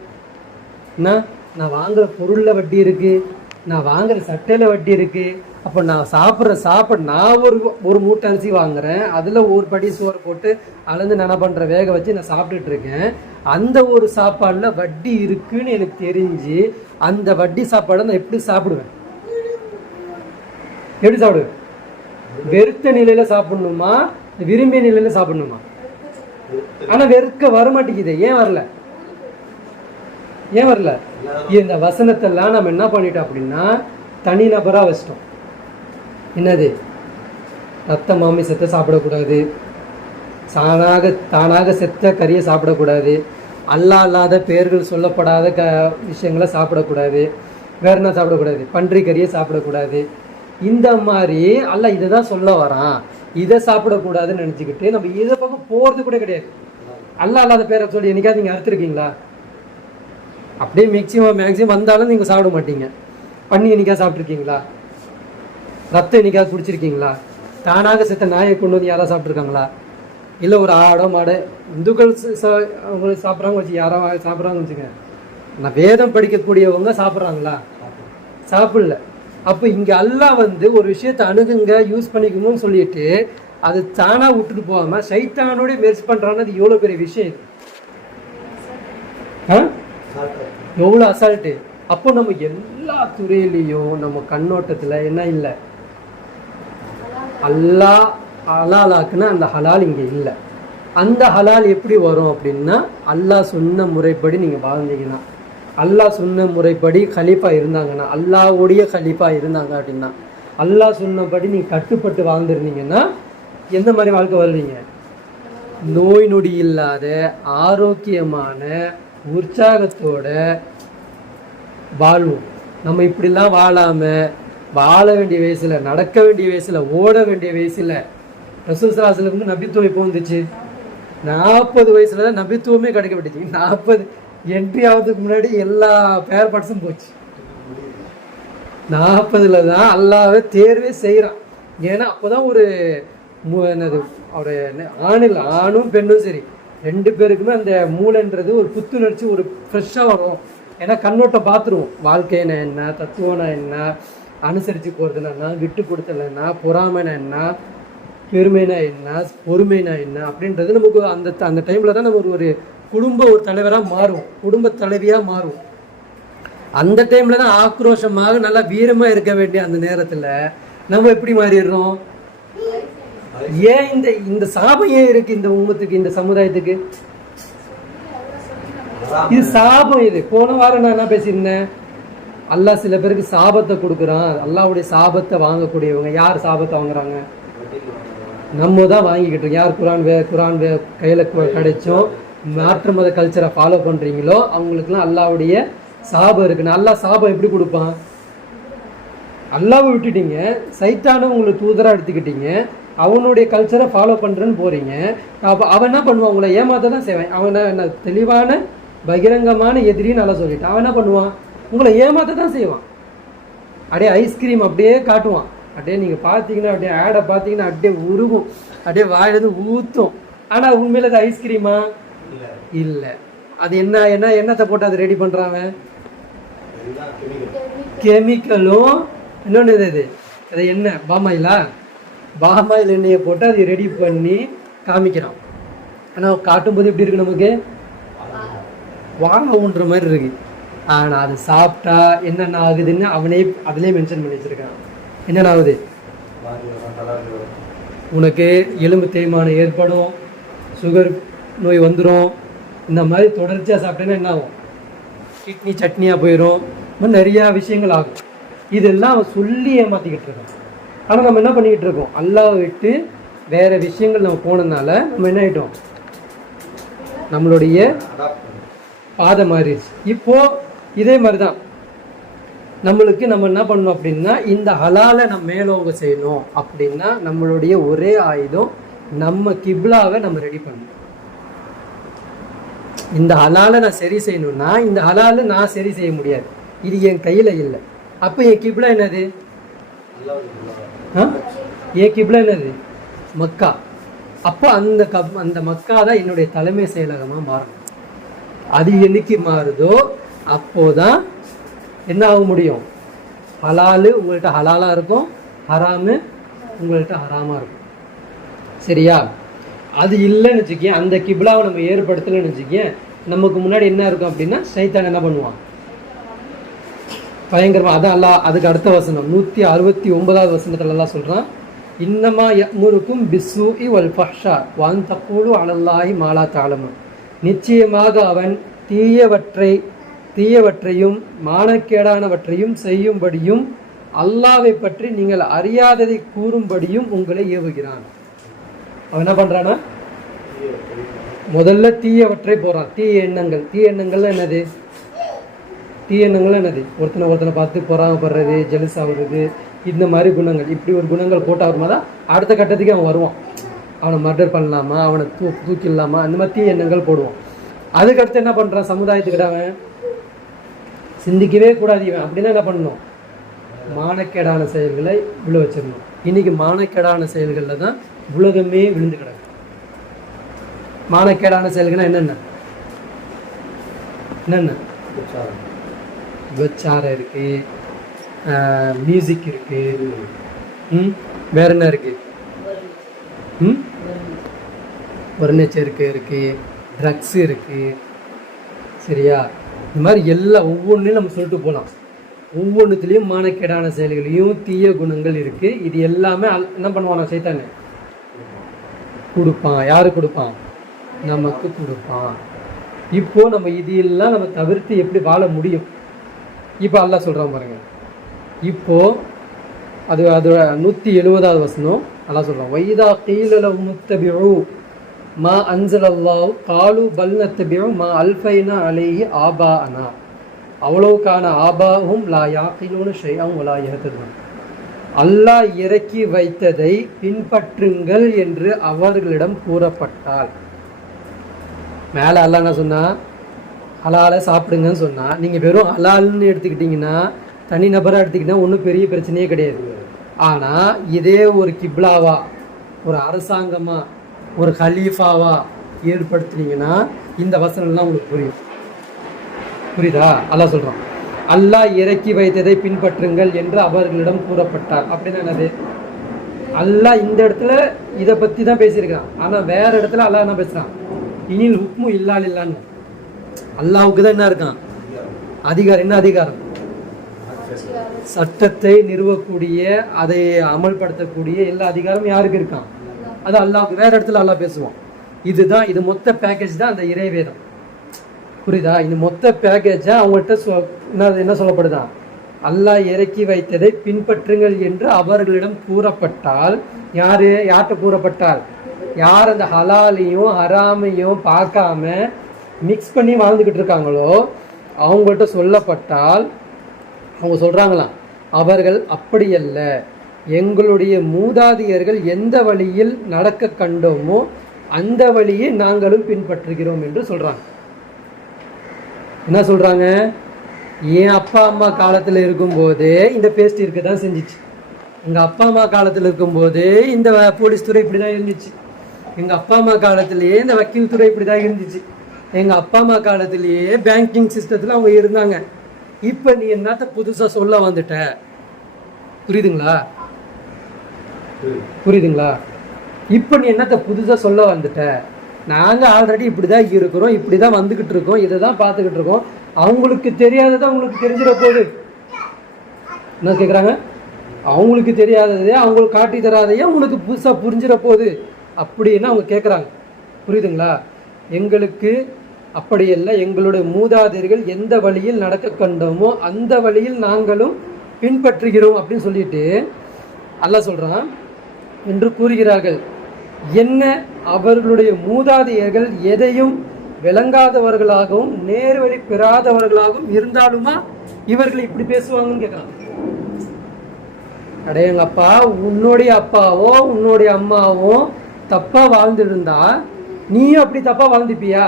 நான் வாங்குகிற பொருளில் வட்டி இருக்குது, நான் வாங்குகிற சட்டையில் வட்டி இருக்குது. அப்போ நான் சாப்பிட்ற நான் ஒரு மூட்டை அரிசி வாங்குறேன், அதில் ஒரு படி சோறு போட்டு அளந்து நான் பண்ணுற வேக வச்சு நான் சாப்பிட்டுட்டு இருக்கேன். அந்த ஒரு சாப்பாடில் வட்டி இருக்குன்னு எனக்கு தெரிஞ்சு அந்த வட்டி சாப்பாடை நான் எப்படி சாப்பிடுவேன்? எப்படி சாப்பிடுவேன்? வெறுத்த நிலையில் சாப்பிடணுமா, விரும்பிய நிலையில் சாப்பிடணுமா? ஆனால் வெறுக்க வரமாட்டேங்குது. ஏன் வரல? இந்த வசனத்தெல்லாம் நம்ம என்ன பண்ணிட்டோம் அப்படின்னா தனிநபராக வச்சிட்டோம். என்னது? ரத்த மாமிசத்தை சாப்பிடக்கூடாது, தானாக செத்த கறியை சாப்பிடக்கூடாது, அல்லாத பெயர்கள் சொல்லப்படாத விஷயங்களை சாப்பிடக்கூடாது, வேற என்ன சாப்பிடக்கூடாது? பன்றி கறியை சாப்பிடக்கூடாது. இந்த மாதிரி அல்ல இதை தான் சொல்ல வரான். இதை சாப்பிடக்கூடாதுன்னு நினச்சிக்கிட்டு நம்ம இதை பக்கம் போகிறது கூட கிடையாது. அல்லாத பேரை சொல்லி என்னைக்காவது நீங்கள் அறுத்துருக்கீங்களா? அப்படியே மேக்சிமம் வந்தாலும் நீங்கள் சாப்பிட மாட்டீங்க. பண்ணி என்னைக்காவது சாப்பிட்ருக்கீங்களா? ரத்தம் என்னைக்காவது குடிச்சிருக்கீங்களா? தானாக செத்த நாயை கொண்டு வந்து யாராவது சாப்பிட்ருக்காங்களா? இல்லை ஒரு ஆடோ மாடோ இந்துக்கள் அவங்களுக்கு சாப்பிட்றாங்க வச்சு யாராவது சாப்பிட்றாங்கன்னு வச்சுங்க, நான் வேதம் படிக்கக்கூடியவங்க சாப்பிட்றாங்களா? சாப்பிடல. அப்போ இங்கே அல்லாஹ் வந்து ஒரு விஷயத்தை அணுகுங்க, யூஸ் பண்ணிக்கணும்னு சொல்லிட்டு அது தானாக விட்டுட்டு போகாமல் சைத்தானோடய மெர்ஜ் பண்ணுறான்னு அது எவ்வளோ பெரிய விஷயம் இது. எவ்வளோ அசால்ட்டு. அப்போ நம்ம எல்லா துறையிலையும் நம்ம கண்ணோட்டத்தில் என்ன இல்லை? அல்லாஹ் ஹலாலாக்குன்னா அந்த ஹலால் இங்கே இல்லை. அந்த ஹலால் எப்படி வரும் அப்படின்னா அல்லாஹ் சொன்ன முறைப்படி நீங்கள் வாழ்ந்தீங்கன்னா, அல்லாஹ் சொன்ன முறைப்படி கலீஃபா இருந்தாங்கன்னா, அல்லாஹ்வுடைய கலீஃபா இருந்தாங்க அப்படின்னா, அல்லாஹ் சொன்னபடி நீங்கள் கட்டுப்பட்டு வாழ்ந்துருந்தீங்கன்னா எந்த மாதிரி வாழ்க்கை வாழ்வீங்க? நோய் நொடி இல்லாத ஆரோக்கியமான உற்சாகத்தோட வாழ்வோம். நம்ம இப்படிலாம் வாழாமல் வாழ வேண்டிய வயசில், நடக்க வேண்டிய வயசில், ஓட வேண்டிய வயசில் ரசூல் ஸல்லல்லாஹு அலைஹி வஸல்லம் நபித்துவம் எப்போ வந்துச்சு? 40 வயசுல தான் நபித்துவமே கிடைக்கப்பட்டுச்சு. என்ட்ரி ஆகிறதுக்கு முன்னாடி எல்லா பேர் பார்ட்ஸும் போச்சு. 40ல் தான் அல்லாவே தேர்வே செய்கிறான். ஏன்னா அப்போதான் ஒரு என்னது அவருடைய ஆணும் பெண்ணும் சரி 2 பேருக்குமே அந்த மூளைன்றது ஒரு புத்துணர்ச்சி, ஒரு ஃப்ரெஷ்ஷாக வரும். ஏன்னா கண்ணோட்டம் பார்த்துருவோம். வாழ்க்கைனா என்ன, தத்துவம்னா என்ன, அனுசரித்து போகிறதுனா என்ன, விட்டு கொடுத்தலன்னா, பொறாமைனா என்ன, பெருமைனா என்ன, பொறுமைனா என்ன அப்படின்றது நமக்கு அந்த டைமில் தான் நம்ம ஒரு குடும்ப தலைவராக மாறும், குடும்ப தலைவியாக மாறும். அந்த டைமில் தான் ஆக்ரோஷமாக நல்லா வீரமாக இருக்க வேண்டிய அந்த நேரத்தில் நம்ம எப்படி மாறிடுறோம்? ஏன் இந்த சாபம் ஏன் இருக்கு இந்த உம்மத்துக்கு, இந்த சமுதாயத்துக்கு? இது சாபம். இது போன வாரம் நான் என்ன பேசியிருந்தேன்? அல்லாஹ் சில பேருக்கு சாபத்தை கொடுக்குறான். அல்லாஹ்வுடைய சாபத்தை வாங்கக்கூடியவங்க யார் சாபத்தை வாங்குறாங்க? நம்ம தான் வாங்கிக்கிட்டு இருக்கோம். யார் குரான் கையில் கிடைச்சோம் மாற்று மத கல்ச்சரை ஃபாலோ பண்ணுறீங்களோ அவங்களுக்குலாம் அல்லாஹ்வுடைய சாபம் இருக்குன்னு. அல்லாஹ் சாபம் எப்படி கொடுப்பான்? அல்லாஹ்வை விட்டுட்டீங்க, சைத்தானை உங்களுக்கு தூதராக எடுத்துக்கிட்டீங்க, அவனுடைய கல்ச்சரை ஃபாலோ பண்ணுறேன்னு போகிறீங்க. அப்போ அவன் என்ன பண்ணுவான்? உங்களை ஏமாத்த தான் செய்வான். அவன் என்ன தெளிவான பகிரங்கமான எதிரின்னு நல்லா சொல்லிட்டான். அவன் என்ன பண்ணுவான்? உங்களை ஏமாத்த தான் செய்வான். அப்படியே ஐஸ்கிரீம் அப்படியே காட்டுவான். அப்படியே நீங்கள் பார்த்தீங்கன்னா அப்படியே ஆடை பார்த்தீங்கன்னா அப்படியே உருகும், அப்படியே வாயிலிருந்து ஊற்றும். ஆனால் உண்மையில் அது ஐஸ்கிரீமா? இல்லை. அது என்னத்தை போட்டு அதை ரெடி பண்ணுறாங்க? கெமிக்கலும் இன்னொன்று இது அது என்ன பாமாயில் எண்ணெயை போட்டு அதை ரெடி பண்ணி காமிக்கிறான். ஆனால் காட்டும்போது எப்படி இருக்கு? நமக்கு வாழை ஊன்ற மாதிரி இருக்கு. ஆனால் அது சாப்பிட்டா என்னென்ன ஆகுதுன்னு அவனே அதிலே மென்ஷன் பண்ணி வச்சிருக்கான். என்னென்ன ஆகுது? உனக்கு எலும்பு தேய்மானம் ஏற்படும், சுகர் நோய் வந்துடும். இந்த மாதிரி தொடர்ச்சியாக சாப்பிட்டேன்னா என்ன ஆகும்? கிட்னி சட்னியாக போயிடும். இன்னும் நிறையா விஷயங்கள் ஆகும். இதெல்லாம் அவன் சொல்லி ஏமாற்றிக்கிட்டு இருக்கான். ஆனால் நம்ம என்ன பண்ணிக்கிட்டு இருக்கோம்? அல்லாஹ் விட்டு வேறு விஷயங்கள் நம்ம போனதுனால நம்ம என்ன ஆகிட்டோம்? நம்மளுடைய பாதை மாறிடுச்சு. இப்போது இதே மாதிரி தான் நம்மளுக்கு நம்ம என்ன பண்ணணும் அப்படின்னா, இந்த ஹலாலை நம்ம மேலோங்க செய்யணும் அப்படின்னா நம்மளுடைய ஒரே ஆயுதம் நம்ம கிப்லாவை நம்ம ரெடி பண்ணணும். இந்த ஹலாலை நான் சரி செய்யணும்னா இந்த ஹலாலை நான் சரி செய்ய முடியாது, இது என் கையில் இல்லை. அப்போ என் கிப்லா என்னது? என் கிப்லா என்னது? மக்கா. அப்போ அந்த மக்கா தான் என்னுடைய தலைமை செயலகமாக மாறணும். அது என்னைக்கு மாறுதோ அப்போதான் என்ன ஆக முடியும்? ஹலாலு உங்கள்கிட்ட ஹலாலாக இருக்கும், ஹராமு உங்கள்கிட்ட ஹராமாக இருக்கும். சரியா? அது இல்லைன்னு வச்சுக்கேன், அந்த கிப்லாவை நம்ம ஏற்படுத்தலைன்னு வச்சுக்கேன், நமக்கு முன்னாடி என்ன இருக்கும் அப்படின்னா சைத்தான் என்ன பண்ணுவான்? பயங்கரமாக. அதான் அல்லாஹ் அதுக்கு அடுத்த வசனம் 169வது வசனத்தில் எல்லாம் சொல்கிறான், இன்னமா யமுருக்கும் பிஸ்ஸூஇ வல் ஃபஹ்ஷா வன் தக்கூலு அலல்லாஹி மாலா தஅலமூன். நிச்சயமாக அவன் தீயவற்றையும் மானக்கேடானவற்றையும் செய்யும்படியும் அல்லாஹ்வை பற்றி நீங்கள் அறியாததை கூறும்படியும் உங்களை ஏவுகிறான். அவன் என்ன பண்ணுறான்னா முதல்ல தீயவற்றை போகிறான். தீய எண்ணங்கள் என்னது? ஒருத்தனை பார்த்து பொறாமப்படுறது, ஜெலஸ் ஆகுறது, இந்த மாதிரி குணங்கள். இப்படி ஒரு குணங்கள் போட்டு வருமா தான் அடுத்த கட்டத்துக்கு அவன் வருவான். அவனை மர்டர் பண்ணலாமா, அவனை தூக்கிடலாமா, அந்த மாதிரி தீய எண்ணங்கள் போடுவான். அதுக்கடுத்து என்ன பண்ணுறான்? சமுதாயத்துக்கிட்ட அவன் சிந்திக்கவே கூடாது. இவன் அப்படின்னா என்ன பண்ணணும்? மானக்கேடான செயல்களை விழ வச்சிடணும். இன்னைக்கு மானக்கேடான செயல்களில் தான் உலகமே விழுந்து கிடக்கு. மானக்கேடான செயல்கள்னா என்னென்ன? விபச்சாரம் இருக்கு, மியூசிக் இருக்கு, வேற என்ன இருக்கு? வர்ணச்சேர்க்கை இருக்கு, ட்ரக்ஸ் இருக்கு. சரியா? இந்த மாதிரி ஒவ்வொன்றையும் நம்ம சொல்லிட்டு போகலாம். ஒவ்வொன்றுத்துலேயும் மானக்கேடான செயல்களையும் தீய குணங்கள் இருக்கு. இது எல்லாமே என்ன பண்ணுவான்? சைத்தானே கொடுப்பான். யாரு கொடுப்பான்? நமக்கு கொடுப்பான். இப்போ நம்ம இது எல்லாம் நம்ம தவிர்த்து எப்படி வாழ முடியும்? இப்போ அல்லாஹ் சொல்கிறான் பாருங்க. இப்போ அதோட 170வது வசனம் அல்லாஹ் சொல்கிறான், வைதா கீல லஹும் இத்தபிஉ மா அன்ஸலல்லாஹு காலு பல் நத்தபிஉ மா அல்ஃபைனா அலைஹி ஆபாஅனா அவ்வளவுக்கான ஆபாஹும் லா யாகிலூன ஷைஅன் வலா யஹ்ததூன். அல்லாஹ் இறக்கி வைத்ததை பின்பற்றுங்கள் என்று அவர்களிடம் கூறப்பட்டால், மேலே அல்லாஹ் என்ன சொன்னா? ஹலாலை சாப்பிடுங்கன்னு சொன்னால் நீங்கள் வெறும் ஹலால்னு எடுத்துக்கிட்டிங்கன்னா தனி நபராக எடுத்துக்கிட்டால் ஒன்றும் பெரிய பிரச்சனையே கிடையாது. ஆனால் இதே ஒரு கிப்லாவா, ஒரு அரசாங்கமாக, ஒரு ஹலீஃபாவா ஏற்படுத்தினீங்கன்னா இந்த வசனம்லாம் உங்களுக்கு புரியும். புரியுதா? அல்லாஹ் சொல்கிறான், அல்லாஹ் இறக்கி வைத்ததை பின்பற்றுங்கள் என்று அவர்களிடம் கூறப்பட்டார். அப்படின்னா என்னது? அல்லாஹ் இந்த இடத்துல இதை பற்றி தான் பேசியிருக்கான். ஆனால் வேற இடத்துல அல்லாஹ் என்ன பேசுகிறான்? இனில் ஹுக்மு இல்லால் இல்லான்னு. அல்லாஹ்வுக்கு தான் என்ன இருக்கான்? அதிகாரம். என்ன அதிகாரம்? சட்டத்தை நிறுவக்கூடிய, அதை அமல்படுத்தக்கூடிய எல்லா அதிகாரமும் யாருக்கு இருக்கான்? அது அல்லாஹ்வுக்கு. வேற இடத்துல அல்லாஹ் பேசுவான். இதுதான், இது மொத்த பேக்கேஜ் தான் அந்த இறைவேதம். புரியுதா? இந்த மொத்த பேக்கேஜை அவங்கள்ட்ட என்ன சொல்லப்படுதான்? அல்லாஹ் இறக்கி வைத்ததை பின்பற்றுங்கள் என்று அவர்களிடம் கூறப்பட்டால், யார்கிட்ட கூறப்பட்டால்? யார் அந்த ஹலாலையும் ஹராமையும் பார்க்காம மிக்ஸ் பண்ணி வாழ்ந்துக்கிட்டு இருக்காங்களோ அவங்கள்ட்ட சொல்லப்பட்டால், அவங்க சொல்கிறாங்களாம், அவர்கள் அப்படியல்ல, எங்களுடைய மூதாதையர்கள் எந்த வழியில் நடக்க கண்டோமோ அந்த வழியை நாங்களும் பின்பற்றுகிறோம் என்று சொல்கிறாங்க. என்ன சொல்கிறாங்க? என் அப்பா அம்மா காலத்தில் இருக்கும்போதே இந்த பேஸ்ட் இருக்க தான் செஞ்சிச்சு. எங்கள் அப்பா அம்மா காலத்தில் இருக்கும்போதே இந்த போலீஸ் துறை இப்படி தான் இருந்துச்சு. எங்கள் அப்பா அம்மா காலத்திலேயே இந்த வக்கீல் துறை இப்படி தான் இருந்துச்சு. எங்கள் அப்பா அம்மா காலத்திலேயே பேங்கிங் சிஸ்டத்தில் அவங்க இருந்தாங்க. இப்போ நீ என்னத்த புதுசாக சொல்ல வந்துட்ட? புரியுதுங்களா? புரியுதுங்களா? இப்போ நீ என்னத்த புதுசாக சொல்ல வந்துட்ட? நாங்கள் ஆல்ரெடி இப்படி தான் இருக்கிறோம், இப்படி தான் வந்துக்கிட்டு இருக்கோம், இதை தான் பார்த்துக்கிட்டு இருக்கோம். அவங்களுக்கு தெரியாததான் உங்களுக்கு தெரிஞ்சிட போகுது. என்ன கேட்குறாங்க? அவங்களுக்கு தெரியாததே அவங்களுக்கு காட்டி தராதையே உங்களுக்கு புதுசாக புரிஞ்சிட போகுது அப்படின்னு அவங்க கேட்குறாங்க. புரியுதுங்களா? எங்களுக்கு அப்படியல்ல, எங்களுடைய மூதாதையர்கள் எந்த வழியில் நடக்க கண்டோமோ அந்த வழியில் நாங்களும் பின்பற்றுகிறோம் அப்படின்னு சொல்லிட்டு அல்லாஹ் சொல்கிறான் என்று கூறுகிறார்கள். என்ன, அவர்களுடைய மூதாதையர்கள் எதையும் விளங்காதவர்களாகவும் நேர்வழி பெறாதவர்களாகவும் இருந்தாலுமா இவர்கள் இப்படி பேசுவாங்கன்னு கேட்கலாம். அடையங்கப்பா, உன்னுடைய அப்பாவோ உன்னுடைய அம்மாவோ தப்பா வாழ்ந்துருந்தா நீயும் அப்படி தப்பா வாழ்ந்துப்பியா?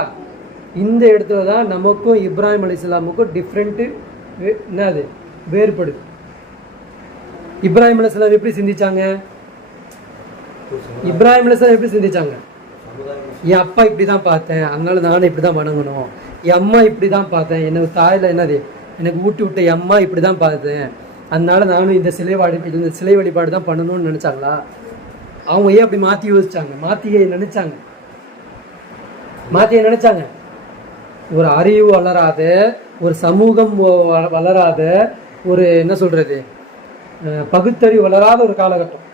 இந்த இடத்துல தான் நமக்கும் இப்ராஹிம் அலைஹிஸ்ஸலாமுக்கும் டிஃப்ரெண்ட்டு என்னது வேறுபடுது. இப்ராஹிம் அலைஹிஸ்ஸலாம் எப்படி சிந்திச்சாங்க? இப்ராஹிம் அலைஹிஸ்ஸலாம் எப்படி சிந்திச்சாங்க? என் அப்பா இப்படி தான் பார்த்தேன், அதனால நானும் இப்படி தான் வணங்கணும். என் அம்மா இப்படி தான் பார்த்தேன், எனக்கு தாயில் என்னது எனக்கு ஊட்டி விட்ட என் அம்மா இப்படி தான் பார்த்தேன், அதனால நானும் இந்த சிலை வழிபாடு தான் பண்ணணும்னு நினச்சாங்களா? அவங்க ஏன் அப்படி மாற்றி யோசிச்சாங்க? மாற்றியை நினச்சாங்க. ஒரு அறிவு வளராத, ஒரு சமூகம் வளராத, ஒரு என்ன சொல்கிறது, பகுத்தறிவு வளராத ஒரு காலகட்டம்.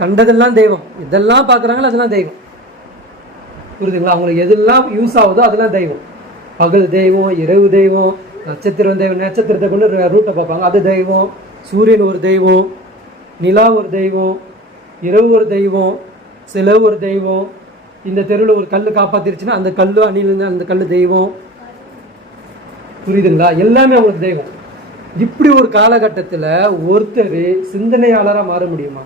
கண்டதெல்லாம் தெய்வம், இதெல்லாம் பார்க்குறாங்களோ அதெல்லாம் தெய்வம். புரியுதுங்களா? அவங்களுக்கு எதெல்லாம் யூஸ் ஆகுதோ அதெல்லாம் தெய்வம். பகல் தெய்வம், இரவு தெய்வம், நட்சத்திரம் தெய்வம், நட்சத்திரத்தை கொண்டு ரூட்டை பார்ப்பாங்க, அது தெய்வம். சூரியன் ஒரு தெய்வம், நிலா ஒரு தெய்வம், இரவு ஒரு தெய்வம், சிலவு ஒரு தெய்வம். இந்த தெருவில் ஒரு கல் காப்பாத்திருச்சுன்னா அந்த கல் அணிலிருந்து அந்த கல் தெய்வம். புரியுதுங்களா? எல்லாமே அவங்களுக்கு தெய்வம். இப்படி ஒரு காலகட்டத்தில் ஒருத்தர் சிந்தனையாளராக மாற முடியுமா?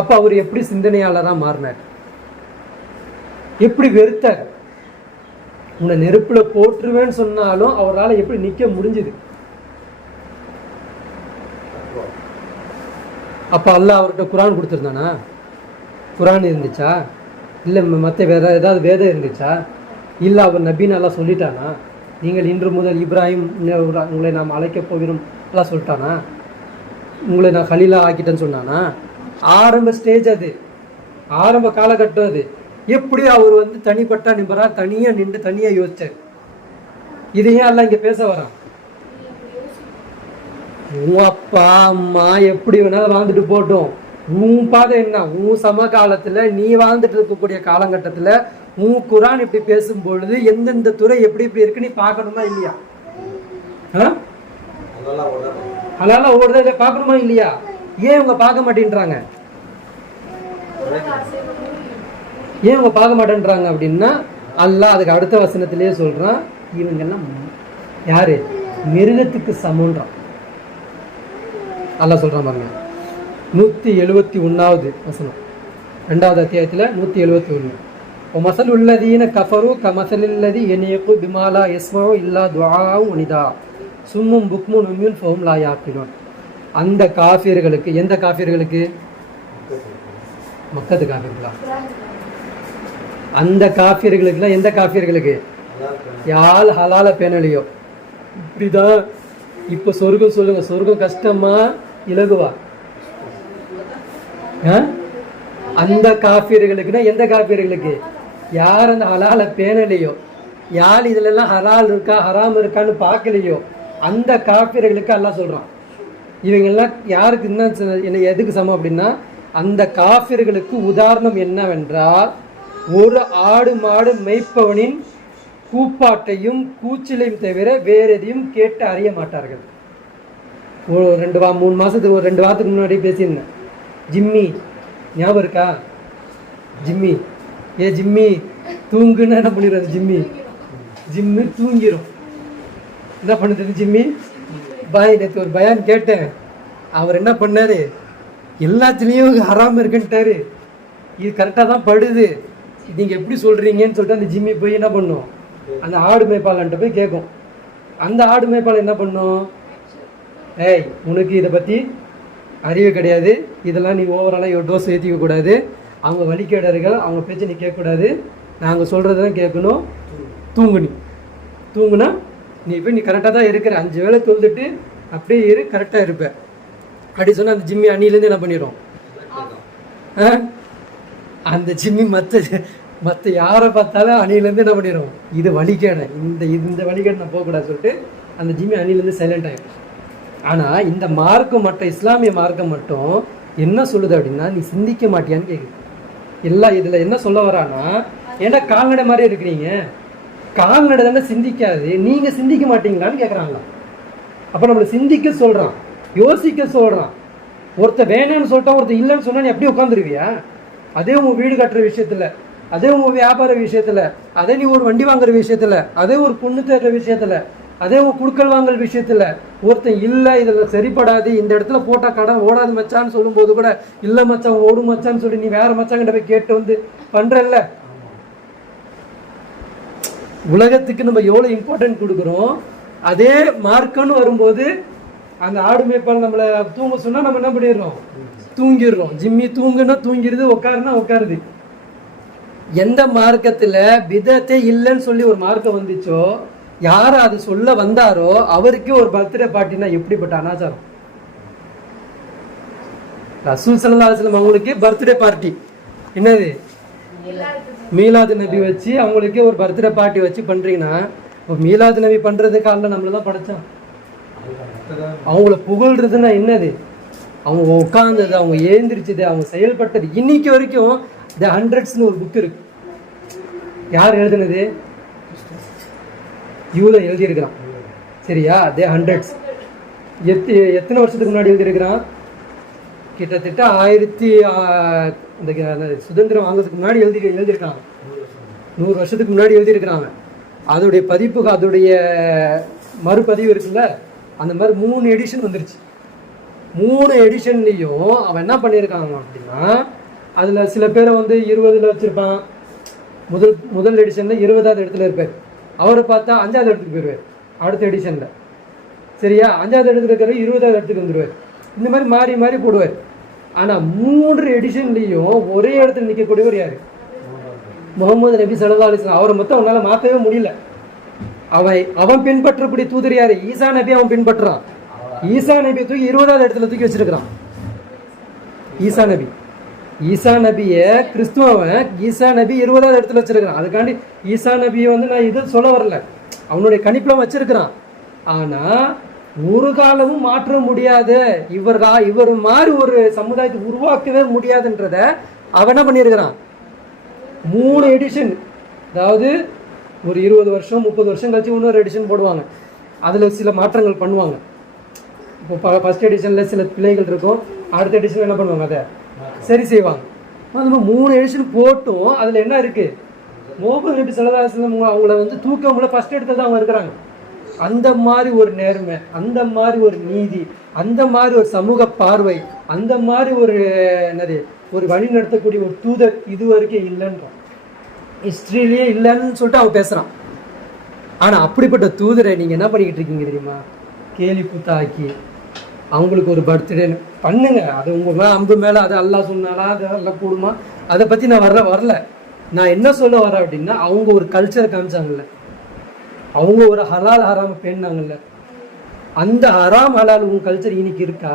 அப்போ அவர் எப்படி சிந்தனையாளராக மாறினார்? எப்படி வெறுத்தார்? உன்னை நெருப்பில் போட்டுருவேன்னு சொன்னாலும் அவரால் எப்படி நிற்க முடிஞ்சுது? அப்போ அல்லாஹ் அவர்கிட்ட குரான் கொடுத்துருந்தானா? குரான் இருந்துச்சா? இல்லை மற்ற வேற ஏதாவது வேதம் இருந்துச்சா? இல்லை அவர் நபின்னு எல்லாம் சொல்லிட்டானா? நீங்கள் இன்று முதல் இப்ராஹிம் உங்களை நாம் அழைக்கப் போகிறோம் எல்லாம் சொல்லிட்டானா? உங்களை நான் கலீலா ஆக்கிட்டேன்னு சொன்னானா? ஆரம்ப ஸ்டேஜ் அது, ஆரம்ப காலகட்டம் அது. எப்படி அவர் தனிப்பட்ட நிபரா தனியாக நின்று தனியாக யோசிச்சார். இதையே எல்லாம் இங்கே பேச வரான். உன் அப்பா அம்மா எப்படி வேணாலும் வாழ்ந்துட்டு போட்டோம், உன் பாதை என்ன? உன் சமகாலத்தில் நீ வாழ்ந்துட்டு இருக்கக்கூடிய காலகட்டத்தில் உன் குரான் இப்படி பேசும் பொழுது எந்தெந்த துறை எப்படி இப்படி இருக்கு நீ பார்க்கணுமா இல்லையா? ஹலாலா ஓடுதா இதை பார்க்கணுமா இல்லையா? ஏன் இவங்க பார்க்க மாட்டேன்றாங்க? ஏன் இவங்க பார்க்க மாட்டேன்றாங்க அப்படின்னா அல்லாஹ் அதுக்கு அடுத்த வசனத்திலேயே சொல்றான், இவங்கெல்லாம் யாரு? மிருகத்துக்கு சமன்றான். அல்லாஹ் சொல்றான் பாருங்க, 171வது வசனம், 2வது அத்தியாயத்தில் 171. மசல் உள்ளதீன கஃபரு கமசலில்லதி எனியகு பிமாலா எஸ்மாவு இல்லா துஆவு நிதா சும்மும் புக்முன் உம்யுன் ஃபஹும் லா யாக்கிலூன். அந்த காஃபிர்களுக்கு, எந்த காஃபிர்களுக்கு? மக்கத்து காஃபிர்களா? அந்த காஃபிர்களுக்குலாம் எந்த காஃபிர்களுக்கு? யாழ் ஹலால பேணலியோ. இப்படிதான் இப்போ சொர்க்கம் சொல்லுங்க, சொர்க்கம் கஷ்டமா இலகுவா? அந்த காஃபிர்களுக்குன்னா எந்த காஃபிர்களுக்கு? யார் அந்த ஹலால பேணலையோ, யார் இதுலலாம் ஹலால் இருக்கா ஹராம் இருக்கான்னு பார்க்கலையோ, அந்த காஃபிர்களுக்கு அல்லாஹ் சொல்றான். இவங்கெல்லாம் யாருக்கு என்ன எதுக்கு சமம் அப்படின்னா, அந்த காஃபிர்களுக்கு உதாரணம் என்னவென்றால், ஒரு ஆடு மாடு மேய்ப்பவனின் கூப்பாட்டையும் கூச்சலையும் தவிர வேற எதையும் கேட்டு அறிய மாட்டார்கள். ஒரு 3 மாசத்துக்கு, ஒரு 2 வாரத்துக்கு முன்னாடி பேசியிருந்தேன். ஜிம்மி ஞாபகம் இருக்கா? ஜிம்மி, ஜிம்மி தூங்குன்னு என்ன பண்ணிடுறது? ஜிம்மி தூங்கிடும். என்ன பண்ணுறது ஜிம்மி? நேற்று ஒரு பயான் கேட்டேன். அவர் என்ன பண்ணாரு, எல்லாத்துலேயும் ஹராம் இருக்குன்ட்டாரு. இது கரெக்டாக தான் படுது, நீங்கள் எப்படி சொல்கிறீங்கன்னு சொல்லிட்டு அந்த ஜிம்மி போய் என்ன பண்ணும், அந்த ஆடு மேய்ப்பாளன்ட்ட போய் கேட்கும். அந்த ஆடு மேய்ப்பாளன் என்ன பண்ணும், ஏய் உனக்கு இதை பற்றி அறிவு கிடையாது, இதெல்லாம் நீ ஓவராலாக டோஸ் ஏற்றிக்க கூடாது, அவங்க வழிகேடர்கள், அவங்க பேச்சு நீ கேட்கக்கூடாது, நாங்கள் சொல்கிறது தான் கேட்கணும், தூங்குனா நீ போய் நீ கரெக்டாக தான் இருக்கிற, 5 வேளை தொழுதுட்டு அப்படியே இரு, கரெக்டாக இருப்ப அப்படி சொன்னால் அந்த ஜிம்மி அணிலேருந்து என்ன பண்ணிடும், அந்த ஜிம்மி மற்ற யாரை பார்த்தாலும் அணிலேருந்து என்ன பண்ணிடும், இது வழிகேட, இந்த வழிகேடு நான் போகக்கூடாது சொல்லிட்டு அந்த ஜிம்மி அணிலேருந்து சைலண்ட் ஆகிடும். ஆனால் இந்த மார்க்கம் மட்டும், இஸ்லாமிய மார்க்கம் மட்டும் என்ன சொல்லுது அப்படின்னா, நீ சிந்திக்க மாட்டியான்னு கேட்குது. எல்லாம் இதில் என்ன சொல்ல வரான்னா, ஏன்னா கால்நடை மாதிரி இருக்கிறீங்க, கால்நடை தானே சிந்திக்காது, நீங்கள் சிந்திக்க மாட்டீங்களான்னு கேட்குறாங்களா. அப்போ நம்மளை சிந்திக்க சொல்கிறான், யோசிக்க சொல்கிறான். ஒருத்தர் வேணும்னு சொல்லிட்டா, ஒருத்தர் இல்லைன்னு சொன்னால் நீ எப்படி உட்காந்துருவியா? அதே உங்கள் வீடு கட்டுற விஷயத்தில், அதே உங்கள் வியாபார விஷயத்தில், அதே நீ ஒரு வண்டி வாங்குற விஷயத்தில், அதே ஒரு பொண்ணு தேடுற விஷயத்தில், அதே உன் குடுக்கல் வாங்கல் விஷயத்தில் ஒருத்தன் இல்லை இதில் சரிப்படாது, இந்த இடத்துல போட்டால் கடன் ஓடாது மச்சான்னு சொல்லும்போது கூட, இல்லை மச்சான் ஓடும் மச்சான்னு சொல்லி நீ வேற மச்சாங்கிட்ட போய் கேட்டு வந்து பண்ணுறல்ல. உலகத்துக்கு நம்ம எவ்வளோ இம்பார்ட்டன்ட் கொடுக்குறோம். அதே மார்க்கம்னு வரும்போது அந்த ஆடு மேய்ப்பால் நம்மளை தூங்க சொன்னால் நம்ம என்ன பண்ணிடுறோம், தூங்கிடுறோம். ஜிம்மி தூங்குன்னா தூங்கிடுது, உட்காருன்னா உட்காருது. எந்த மார்க்கத்தில் பிதத்தே இல்லைன்னு சொல்லி ஒரு மார்க்கம் வந்துச்சோ, யார் அது சொல்ல வந்தாரோ அவருக்கே ஒரு பர்த்டே பார்ட்டினா எப்படிப்பட்ட அனாச்சாரம். ரசூல் ஸல்லல்லாஹு அலைஹி வஸல்லம் அவங்களுக்கு பர்த்டே பார்ட்டி என்னது, மீலாது நபி வச்சு அவங்களுக்கே ஒரு பர்த்டே பார்ட்டி வச்சு பண்றீங்கன்னா, மீலாது நபி பண்றதுக்கு அல்ல நம்மள தான் படைச்சான். அவங்கள புகழ்றதுன்னா என்னது, அவங்க உட்கார்ந்தது, அவங்க ஏந்திரிச்சது, அவங்க செயல்பட்டது. இன்னைக்கு வரைக்கும் தி ஹண்ட்ரட்ஸ்னு ஒரு புக் இருக்கு. யார் எழுதுனது? யூத எழுதியிருக்கிறான். சரியா? தி ஹண்ட்ரட்ஸ் எத்தனை வருஷத்துக்கு முன்னாடி எழுதியிருக்கிறான்? கிட்டத்தட்ட 1000 இந்த சுதந்திரம் வாங்கிறதுக்கு முன்னாடி எழுதியிருக்காங்க. 100 வருஷத்துக்கு முன்னாடி எழுதியிருக்கிறாங்க. அதோடைய பதிப்பு, அதோடைய மறுபதிவு இருக்குல்ல, அந்த மாதிரி 3 எடிஷன் வந்துருச்சு. 3 எடிஷன்லேயும் அவன் என்ன பண்ணியிருக்காங்க அப்படின்னா, அதில் சில பேரை 20ல் வச்சுருப்பான். முதல் எடிஷனில் 20வது இடத்துல இருப்பார். அவரை பார்த்தா 5வது இடத்துக்கு போயிடுவார் அடுத்த எடிஷனில். சரியா? 5வது இடத்துல இருக்கிற 20வது இடத்துக்கு வந்துடுவார். இந்த மாதிரி மாறி மாறி போடுவார். ஆனால் 3 எடிஷன்லேயும் ஒரே இடத்துல நிற்கக்கூடியவர் யார்? முகமது நபி ஸல்லல்லாஹு அலைஹி வஸல்லம். அவரை மொத்தம் அவனால் மாற்றவே முடியல. அவன் பின்பற்றக்கூடிய தூதர் யார்? ஈசா நபி. அவன் பின்பற்றுறான். ஈசா நபியை தூக்கி 20வது இடத்துல தூக்கி வச்சிருக்கிறான். ஈசா நபியை கிறிஸ்துவன் ஈசா நபி 20வது இடத்துல வச்சிருக்கிறான். அதுக்காண்டி ஈசா நபியை நான் இது சொல்ல வரல, அவனுடைய கணிப்பில் வச்சிருக்கிறான். ஆனா ஒரு காலமும் மாற்ற முடியாத இவர் மாதிரி ஒரு சமுதாயத்தை உருவாக்கவே முடியாதுன்றத அவன் என்ன பண்ணியிருக்கிறான். 3 எடிஷன், அதாவது ஒரு 20 வருஷம் 30 வருஷம் கழிச்சு இன்னொரு எடிஷன் போடுவாங்க. அதுல சில மாற்றங்கள் பண்ணுவாங்க. இப்போ ஃபர்ஸ்ட் எடிஷன்ல சில பிள்ளைகள் இருக்கும், அடுத்த எடிஷன் என்ன பண்ணுவாங்க, அதை சரி செய்வாங்க. அது 3 எடிஷன் போட்டும் அதில் என்ன இருக்குது, முஹம்மது நபி ஸல்லல்லாஹு அலைஹி வஸல்லம் அவங்கள தூக்கமுள்ள ஃபர்ஸ்ட் எடுத்து தான் அவங்க இருக்கிறாங்க. அந்த மாதிரி ஒரு நேர்மை, அந்த மாதிரி ஒரு நீதி, அந்த மாதிரி ஒரு சமூக பார்வை, அந்த மாதிரி ஒரு என்னது ஒரு வழி நடத்தக்கூடிய ஒரு தூதர் இது வரைக்கும் இல்லைன்றோம். ஹிஸ்ட்ரியிலேயே இல்லைன்னு சொல்லிட்டு அவன் பேசுகிறான். ஆனால் அப்படிப்பட்ட தூதரை நீங்கள் என்ன பண்ணிக்கிட்டு இருக்கீங்க தெரியுமா? கேலி கூத்தாக்கி அவங்களுக்கு ஒரு பர்த்டே பண்ணுங்க, அது உங்கள் மேலே அம்பு மேலே அது அல்லாஹ் சொன்னாலா அது எல்லாம் கூடுமா, அதை பற்றி நான் வரல. நான் என்ன சொல்ல வரேன் அப்படின்னா, அவங்க ஒரு கல்ச்சரை காமிச்சாங்கல்ல, அவங்க ஒரு ஹலால் ஹராம் பேணாங்கல்ல, அந்த ஹராம் ஹலால் உங்கள் கல்ச்சர் இன்னைக்கு இருக்கா?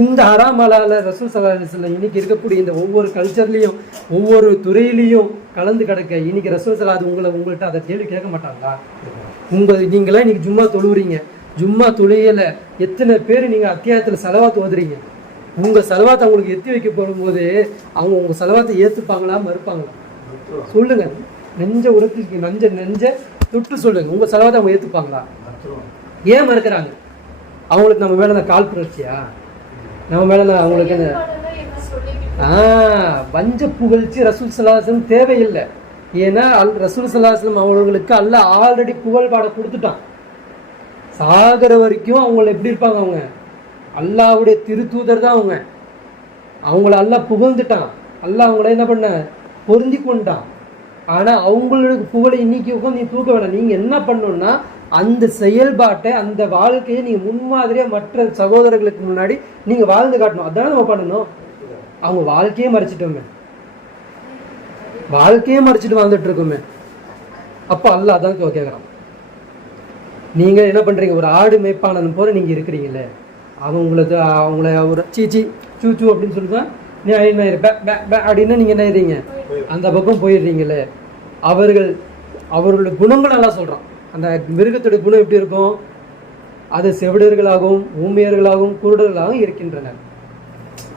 இந்த ஹராம் ஹலால ரசூல் ஸல்லல்லாஹு அலைஹி வஸல்லம் இன்னைக்கு இருக்கக்கூடிய இந்த ஒவ்வொரு கல்ச்சர்லையும் ஒவ்வொரு துறையிலையும் கலந்து கிடக்க இன்னைக்கு ரசூல் ஸல்லல்லாஹு உங்கள்கிட்ட அதை கேள்வி கேட்க மாட்டாங்களா? நீங்களாம் இன்னைக்கு ஜும்மா தொழுவுறீங்க, ஜும்மா தொழுகையில எத்தனை பேர் நீங்கள் அத்தியாயத்தில் செலவாத்து ஓதுறீங்க? உங்கள் செலவாத்தை அவங்களுக்கு எத்தி வைக்க போகும்போது அவங்க உங்கள் செலவாத்தை ஏற்றுப்பாங்களா மறுப்பாங்களா? சொல்லுங்க, நெஞ்ச உரத்துக்கு நெஞ்ச தொட்டு சொல்லுங்க, உங்கள் செலவாத்தை அவங்க ஏற்றுப்பாங்களா? ஏன் மறுக்கிறாங்க? அவங்களுக்கு நம்ம மேலே அந்த கால் புணர்ச்சியா? நம்ம மேலே அவங்களுக்கு அந்த வஞ்ச புகழ்ச்சி ரசூல் ஸல்லல்லாஹு அலைஹி வஸல்லம் தேவையில்லை. ஏன்னா ரசூல் ஸல்லல்லாஹு அலைஹி வஸல்லம் அவங்களுக்கு அல்லாஹ் ஆல்ரெடி புகழ் பாட கொடுத்துட்டான். சாகர வரைக்கும் அவங்கள எப்படி இருப்பாங்க? அவங்க அல்லாஹ்வுடைய திருத்தூதர் தான். அவங்கள அல்லாஹ் புகழ்ந்துட்டான். அல்லாஹ் அவங்கள என்ன பண்ண பொருந்தி கொண்டான். ஆனால் அவங்களுக்கு புகழை இன்னைக்கு உட்காந்து நீ தூக்க வேணாம். நீங்கள் என்ன பண்ணணும்னா அந்த செயல்பாட்டை அந்த வாழ்க்கையை நீங்கள் முன்மாதிரியாக மற்ற சகோதரர்களுக்கு முன்னாடி நீங்கள் வாழ்ந்து காட்டணும். அதான் நம்ம பண்ணணும். அவங்க வாழ்க்கையே மறைச்சிட்டோமே, வாழ்க்கையே மறைச்சிட்டு வாழ்ந்துட்டு இருக்கோமே. அப்போ அல்லாஹ் அதான் கேட்குறான். நீங்கள் என்ன பண்ணுறீங்க? ஒரு ஆடு மேய்ப்பானது போல நீங்கள் இருக்கிறீங்களே, அவங்கள ஒரு சீச்சி சூச்சு அப்படின்னு சொல்லுங்க, நீ அப்படின்னு நீங்கள் என்ன ஆயிடுறீங்க? அந்த பக்கம் போயிடுறீங்களே. அவர்களுடைய குணங்கள் நல்லா சொல்கிறான். அந்த மிருகத்துடைய குணம் எப்படி இருக்கும்? அது செவிடர்களாகவும் ஊமையர்களாகவும் குருடர்களாகவும் இருக்கின்றனர்.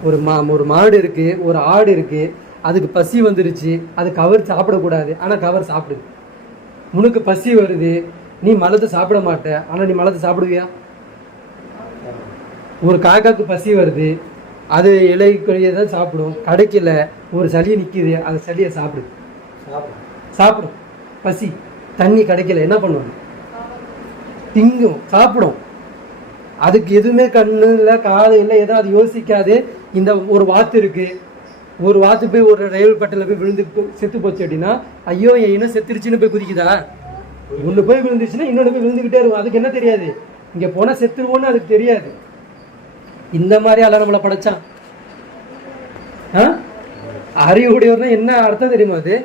ஒரு மாடு இருக்கு, ஒரு ஆடு இருக்கு, அதுக்கு பசி வந்துருச்சு, அது கவர் சாப்பிடக்கூடாது, ஆனால் கவர் சாப்பிடுது. உனக்கு பசி வருது, நீ மலத்தை சாப்பிட மாட்ட, ஆனால் நீ மலத்தை சாப்பிடுவியா? ஒரு காக்காக்கு பசி வருது, அது இலை கொடியை தான் சாப்பிடும், கிடைக்கல, ஒரு சளி நிற்கிது, அந்த சளியை சாப்பிடும். பசி, தண்ணி கிடைக்கல, என்ன பண்ணுவோம்? திங்கும், சாப்பிடும். அதுக்கு எதுவுமே கண்ணு இல்லை காது இல்லை, எதோ அது யோசிக்காது. இந்த ஒரு வாத்து இருக்கு, ஒரு வாத்து போய் ஒரு ரயில் பட்டில போய் விழுந்து செத்து போச்சு அப்படின்னா, ஐயோ என் இனம் செத்துருச்சுன்னு போய் குதிக்குதா? ஒன்று போய் விழுந்துச்சுன்னா இன்னொன்று போய் விழுந்துக்கிட்டே இருக்கும். அதுக்கு என்ன தெரியாது? இங்கே போனால் செத்துருவோன்னு அதுக்கு தெரியாது. இந்த மாதிரி அல்ல நம்மளை படைச்சான். அறிவுடையவர்னா என்ன அர்த்தம் தெரியுமா? அது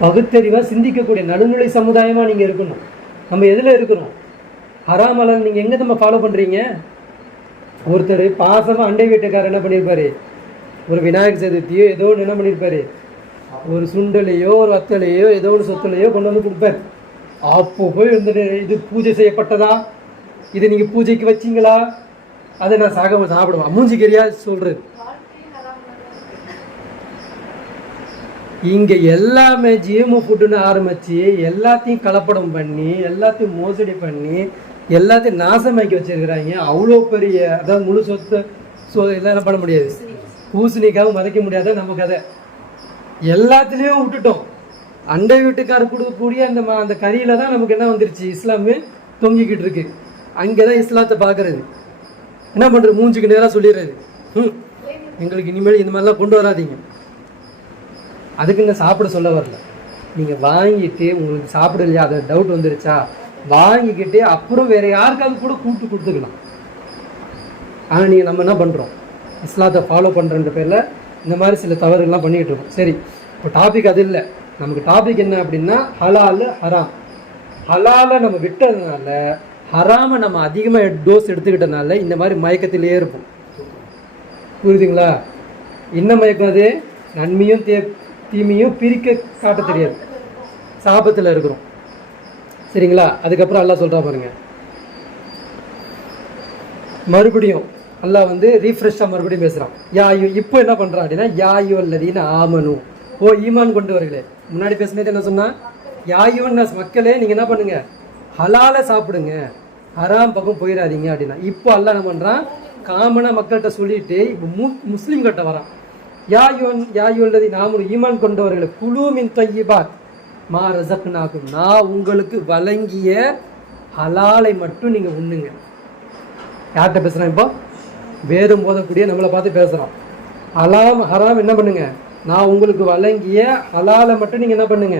பகுத்தறிவா சிந்திக்கக்கூடிய நடுநிலை சமுதாயமா நீங்க இருக்கணும். நம்ம எதுல இருக்கிறோம்? ஹராம் ஹலால் நீங்க எங்க நம்ம ஃபாலோ பண்றீங்க? ஒருத்தர் பாசமா அண்டை வீட்டுக்காரர் என்ன பண்ணியிருப்பாரு? ஒரு விநாயகர் சதுர்த்தியோ ஏதோ ஒன்று என்ன பண்ணியிருப்பாரு? ஒரு சுண்டலையோ ஒரு வத்தலையோ ஏதோ ஒரு சொத்துலையோ கொண்டு வந்து கொடுப்பாரு. அப்போ போய் வந்துட்டு இது பூஜை செய்யப்பட்டதா, இதை நீங்க பூஜைக்கு வச்சிங்களா, அதை நான் சாப்பிடுவேன் மூஞ்சிக்கரியா சொல்றது. இங்க எல்லாமே ஜிஎம்ஓ ஃபுட்டுன்னு ஆரம்பிச்சு எல்லாத்தையும் கலப்படம் பண்ணி எல்லாத்தையும் மோசடி பண்ணி எல்லாத்தையும் நாசமாக்கி வச்சிருக்கிறாங்க. அவ்வளோ பெரிய அதாவது முழு சொத்து இதெல்லாம் என்ன பண்ண முடியாது, பூசணிக்காக மறைக்க முடியாத நம்ம கதை. எல்லாத்துலேயும் விட்டுட்டோம். அண்டை வீட்டுக்காரர் கொடுக்கக்கூடிய அந்த கறியில தான் நமக்கு என்ன வந்துருச்சு? இஸ்லாமே தொங்கிக்கிட்டு இருக்கு. அங்கேதான் இஸ்லாத்தை பார்க்கறது. என்ன பண்றது? மூஞ்சுக்கு நேராக சொல்லிடுறது, எங்களுக்கு இனிமேல் இந்த மாதிரிலாம் கொண்டு வராதிங்க. அதுக்குங்க சாப்பிட சொல்ல வரல. நீங்கள் வாங்கிட்டு உங்களுக்கு சாப்பிடலையா, அது டவுட் வந்துருச்சா, வாங்கிக்கிட்டு அப்புறம் வேற யாருக்காவது கூட கூப்பிட்டு கொடுத்துக்கலாம். ஆனால் நீங்கள் நம்ம என்ன பண்ணுறோம்? இஸ்லாத்தை ஃபாலோ பண்ணுறன்ற பேரில் இந்த மாதிரி சில தவறுகள்லாம் பண்ணிக்கிட்டு இருக்கோம். சரி, இப்போ டாபிக் அது இல்லை. நமக்கு டாபிக் என்ன அப்படின்னா ஹலால் ஹராம். ஹலாலை நம்ம விட்டதுனால ஹராமை நம்ம அதிகமாக டோஸ் எடுத்துக்கிட்டனால இந்த மாதிரி மயக்கத்திலேயே இருப்போம். புரியுதுங்களா? என்ன மயக்கம் அது? நன்மையும் தீமையும் பிரிக்க காட்ட தெரியாது, சாபத்தில் இருக்கிறோம். சரிங்களா? அதுக்கப்புறம் அல்லாஹ் சொல்கிறா பாருங்க, மறுபடியும் அல்லாஹ் வந்து ரீஃப்ரெஷ்ஷாக மறுபடியும் பேசுகிறான். இப்போ என்ன பண்ணுறான் அப்படின்னா, யாயோ அல்லதீன ஆமனு, ஓ ஈமான் கொண்டு வரீங்களே. முன்னாடி பேசுனது என்ன சொன்னா? யாயோன்னு மக்களே நீங்கள் என்ன பண்ணுங்க, ஹலாலை சாப்பிடுங்க, ஹராம் பக்கம் போயிடாதீங்க அப்படின்னா. இப்போ அல்லாஹ் என்ன பண்ணுறான்? காமனாக மக்கள்கிட்ட சொல்லிட்டு இப்போ முஸ்லீம்கிட்ட வரான். யாயுள்ளதி நாமும் ஈமான் கொண்டவர்களை குலு மின் தையிபாத் மா ரஸக்னாகும், நான் உங்களுக்கு வழங்கிய ஹலாலை மட்டும் நீங்கள் உண்ணுங்க. யார்கிட்ட பேசுகிறான்? இப்போ வேதம் போதக்கூடிய நம்மளை பார்த்து பேசுகிறான். ஹராம் என்ன பண்ணுங்க? நான் உங்களுக்கு வழங்கிய ஹலாலை மட்டும் நீங்கள் என்ன பண்ணுங்க,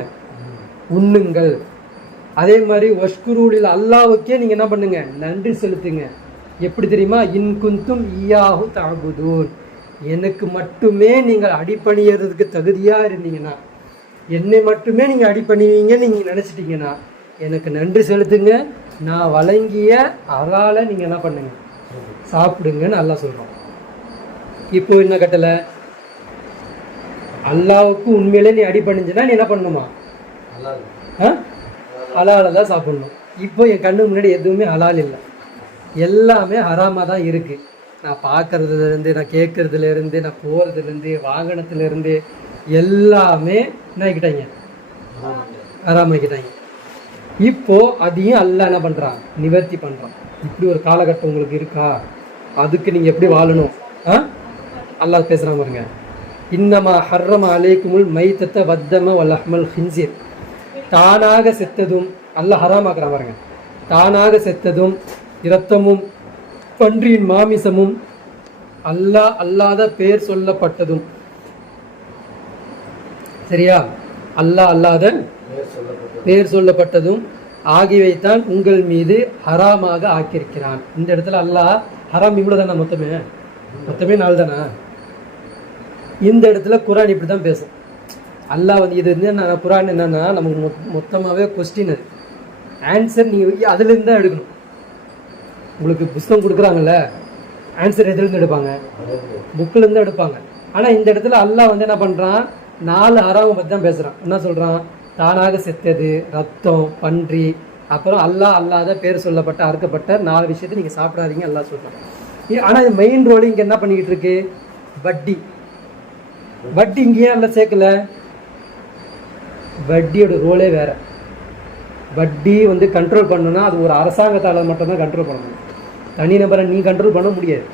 உண்ணுங்கள். அதே மாதிரி வஷ்குரூலில் அல்லாவுக்கே நீங்கள் என்ன பண்ணுங்க, நன்றி செலுத்துங்க. எப்படி தெரியுமா? இன் குந்தும் ஈயாஹு தஅபுதூன், எனக்கு மட்டுமே நீங்கள் அடிபணியறதுக்கு தகுதியாக இருந்தீங்கன்னா, என்னை மட்டுமே நீங்கள் அடிபணிவீங்கன்னு நீங்கள் நினச்சிட்டிங்கன்னா எனக்கு நன்றி செலுத்துங்க. நான் வழங்கிய ஹலாலை நீங்கள் என்ன பண்ணுங்க, சாப்பிடுங்கன்னு அல்லாஹ் சொல்கிறோம். இப்போ என்ன கட்டளை? அல்லாவுக்கு உண்மையிலே நீ அடிபணிஞ்சுன்னா நீ என்ன பண்ணணுமா? ஹலாலை தான் சாப்பிடணும். இப்போ என் கண்ணு முன்னாடி எதுவுமே ஹலால் இல்லை, எல்லாமே ஹராமாக தான் இருக்குது. நான் பார்க்கறதுலேருந்து, நான் கேட்கறதுலேருந்து, நான் போகிறதுலேருந்து, வாகனத்துலேருந்து எல்லாமே என்ன ஆக்கிட்டாங்க, ஹராமாக்கிட்டாங்க. இப்போ அதையும் அல்லாஹ் என்ன பண்ணுறான், நிவர்த்தி பண்ணுறான். இப்படி ஒரு காலகட்டம் உங்களுக்கு இருக்கா? அதுக்கு நீங்கள் எப்படி வாழணும்? அல்லாஹ் பேசுகிறான் பாருங்க. இன்னமா ஹர்ரம அலைக்குமுல் மைத்தத்த வத்தம வலஹ்மல் ஹின்சிர், தானாக செத்ததும் அல்லாஹ் ஹராமாக்குறான் பாருங்க. தானாக செத்ததும் இரத்தமும் பன்றியின் மாமிசமும் அல்லாஹ் அல்லாத பேர் சொல்லப்பட்டதும், சரியா, அல்லாஹ் அல்லாத பேர் சொல்லப்பட்டதும் ஆகியவைத்தான் உங்கள் மீது ஹராமாக ஆக்கியிருக்கிறான். இந்த இடத்துல அல்லாஹ் ஹராம் இவ்வளோ தானே, மொத்தமே நாள் தானே. இந்த இடத்துல குரான் இப்படி தான் பேசும். அல்லாஹ் வந்து இது வந்து என்ன, குரான் என்னன்னா நமக்கு மொத்தமாகவே கொஸ்டின், அது ஆன்சர் நீங்கள் அதுலேருந்து தான் எடுக்கணும். உங்களுக்கு புஸ்தகம் கொடுக்குறாங்கல்ல, ஆன்சர் எதுலேருந்து எடுப்பாங்க? புக்கிலேருந்து எடுப்பாங்க. ஆனால் இந்த இடத்துல அல்லாஹ் வந்து என்ன பண்ணுறான், 4 ஹராமை பற்றி தான் பேசுகிறான். என்ன சொல்கிறான்? தானாக செத்தது, ரத்தம், பன்றி, அப்புறம் அல்லாஹ் அல்லாத பேர் சொல்லப்பட்ட அறுக்கப்பட்ட 4 விஷயத்தை நீங்கள் சாப்பிடாதீங்க அல்லாஹ் சொல்கிறான். ஆனால் இது மெயின் ரோல் இங்கே என்ன பண்ணிக்கிட்டு இருக்கு? வட்டி. வட்டி இங்கேயே எல்லாம் சேர்க்கல. வட்டியோட ரோலே வேற. வட்டி வந்து கண்ட்ரோல் பண்ணணும்னா அது ஒரு அரசாங்கத்தால் மட்டும்தான் கண்ட்ரோல் பண்ணணும். தனி நபரை நீ கண்ட்ரோல் பண்ண முடியாது.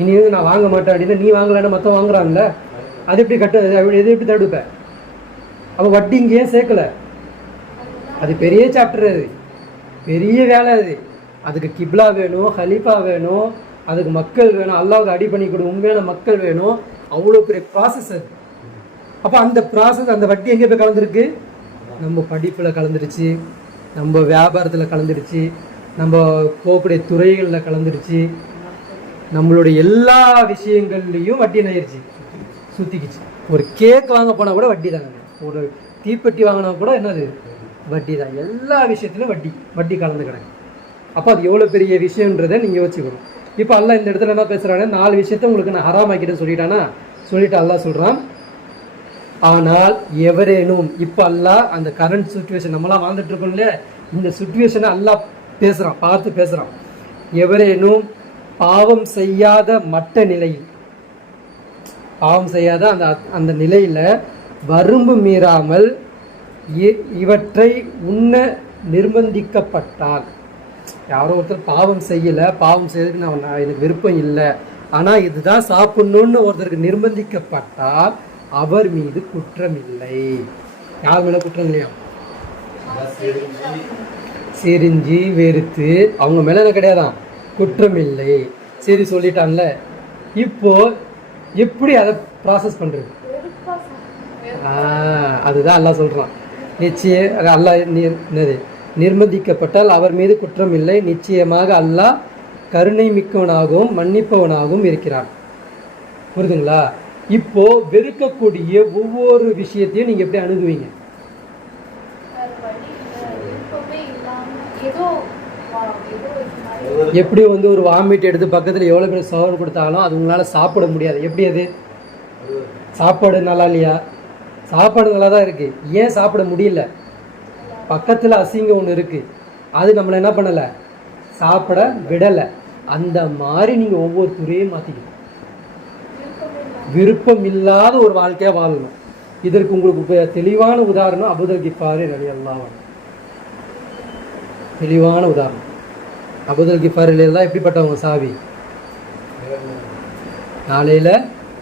இனி நான் வாங்க மாட்டேன் அப்படின்னா நீ வாங்கலைன்னா மொத்தம் வாங்குறாங்கல்ல, அது எப்படி எது எப்படி தடுப்பேன்? அப்போ வட்டி இங்கேயே சேர்க்கலை. அது பெரிய சாப்டர், அது பெரிய வேலை. அதுக்கு கிப்லா வேணும், ஹலீஃபா வேணும், அதுக்கு மக்கள் வேணும், அல்லாஹ்வுக்கு அடி பண்ணி கொடு உண்மையான மக்கள் வேணும். அவ்வளோ பெரிய ப்ராசஸ் அது. அப்போ அந்த ப்ராசஸ், அந்த வட்டி எங்கே போய் கலந்துருக்கு? நம்ம படிப்பில் கலந்துருச்சு, நம்ம வியாபாரத்தில் கலந்துருச்சு, நம்ம போகக்கூடிய துறைகளில் கலந்துருச்சு, நம்மளுடைய எல்லா விஷயங்கள்லையும் வட்டி ஆயிடுச்சு, சுற்றிக்கிச்சு. ஒரு கேக் வாங்க போனால் கூட வட்டி தாங்க, ஒரு தீப்பெட்டி வாங்கினா கூட என்னது வட்டி தான். எல்லா விஷயத்துலையும் வட்டி கலந்து கிடக்கு. அப்போ அது எவ்வளோ பெரிய விஷயன்றதை நீங்கள் யோசிச்சுக்கணும். இப்போ அல்லாஹ் இந்த இடத்துல என்ன பேசுகிறாங்க? 4 விஷயத்த உங்களுக்கு நான் ஹராமாக்கிட்டேன்னு சொல்லிட்டு அல்லாஹ் சொல்கிறான். ஆனால் எவரேனும், இப்போ அல்லாஹ் அந்த கரண்ட் சுச்சுவேஷன் நம்மளாம் வாழ்ந்துட்டு இருக்கோம் இல்லையா, இந்த சுச்சுவேஷனை அல்லாஹ் பேசுகிறான், பார்த்து பேசுகிறான். எவரேனும் பாவம் செய்யாத மட்ட நிலையில், பாவம் செய்யாத அந்த நிலையில் வரம்பு மீறாமல் இவற்றை உண்ண நிர்பந்திக்கப்பட்டால், யாரோ ஒருத்தர் பாவம் செய்யலை, பாவம் செய்யறதுக்கு எனக்கு விருப்பம் இல்லை, ஆனால் இதுதான் சாப்பிடணும்னு ஒருத்தருக்கு நிர்பந்திக்கப்பட்டால் அவர் மீது குற்றம் இல்லை. யார் மேலே குற்றம் இல்லையா? செரிஞ்சு வெறுத்து அவங்க மேலே என்ன கிடையாதான், குற்றம் இல்லை. சரி சொல்லிட்டான்ல, இப்போ எப்படி அதை ப்ராசஸ் பண்ணுறது? அதுதான் அல்லாஹ் சொல்கிறான். நிச்சயம் அல்லாஹ் என்னது, நிர்பந்திக்கப்பட்டால் அவர் மீது குற்றம் இல்லை, நிச்சயமாக அல்லாஹ் கருணை மிக்கவனாகவும் மன்னிப்பவனாகவும் இருக்கிறான். புரியுதுங்களா? இப்போ வெறுக்கக்கூடிய ஒவ்வொரு விஷயத்தையும் நீங்க எப்படி அணுகுவீங்க? எப்படி வந்து ஒரு வாமிட் எடுத்து பக்கத்தில் எவ்வளோ பேர் சோறு கொடுத்தாலும் அது உங்களால் சாப்பிட முடியாது. எப்படி அது? சாப்பாடு நல்லா இல்லையா? சாப்பாடு நல்லா தான் இருக்குது. ஏன் சாப்பிட முடியல? பக்கத்தில் அசிங்கம் ஒன்று இருக்குது, அது நம்மளை என்ன பண்ணலை, சாப்பிட விடலை. அந்த மாதிரி நீங்கள் ஒவ்வொரு துறையும் மாற்றிக்கணும். விருப்பம் இல்லாத ஒரு வாழ்க்கையாக வாழணும். இதற்கு உங்களுக்கு தெளிவான உதாரணம் அபூதர் கிஃபாரி ரலியல்லாஹு அன்ஹு. தெளிவான உதாரணம். அபூதர் கிஃபாரி எல்லாம் எப்படிப்பட்டவங்க? சாவி. நாளையில்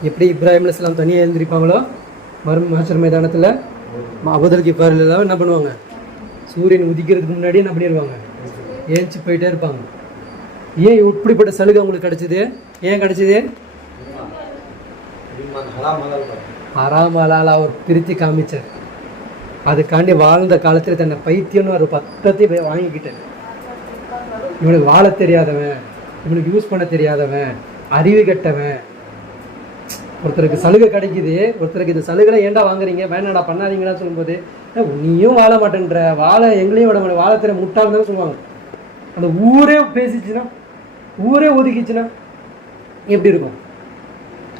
எப்படி இப்ராஹிம் அலைஹிஸ்ஸலாம் தனியாக எழுந்திருப்பாங்களோ மஹ்ஷர் மைதானத்தில், அபூதர் கிஃபாரி எல்லாம் என்ன பண்ணுவாங்க? சூரியன் உதிக்கிறதுக்கு முன்னாடி என்ன பண்ணிடுவாங்க? ஏஞ்சி போயிட்டே இருப்பாங்க. ஏன் இப்படிப்பட்ட சலுகை உங்களுக்கு கிடைச்சிது? ஏன் கிடைச்சிது? ஹராம் ஹலால் அவர் பிரித்து காமிச்சார். அதுக்காண்டி வாழ்ந்த காலத்தில் தன்னை பைத்தியம்னு ஒரு பட்டத்தை வாங்கிக்கிட்டேன். இவனுக்கு வாழ தெரியாதவன், இவனுக்கு யூஸ் பண்ண தெரியாதவன், அறிவு கெட்டவன். ஒருத்தருக்கு சலுகை கிடைக்குது, ஒருத்தருக்கு இந்த சலுகை ஏன்டா வாங்குறீங்க, வேணாடா பண்ணாதீங்கன்னு சொல்லும்போது நீயும் வாழ மாட்டேன்ற, வாழ எங்களையும் விட மாட்டேன், வாழ தெரிய முட்டாள்னு தான் சொல்லுவாங்க. அந்த ஊரே பேசிச்சுன்னா, ஊரே ஒதுக்கிச்சுன்னா எப்படி இருக்கும்?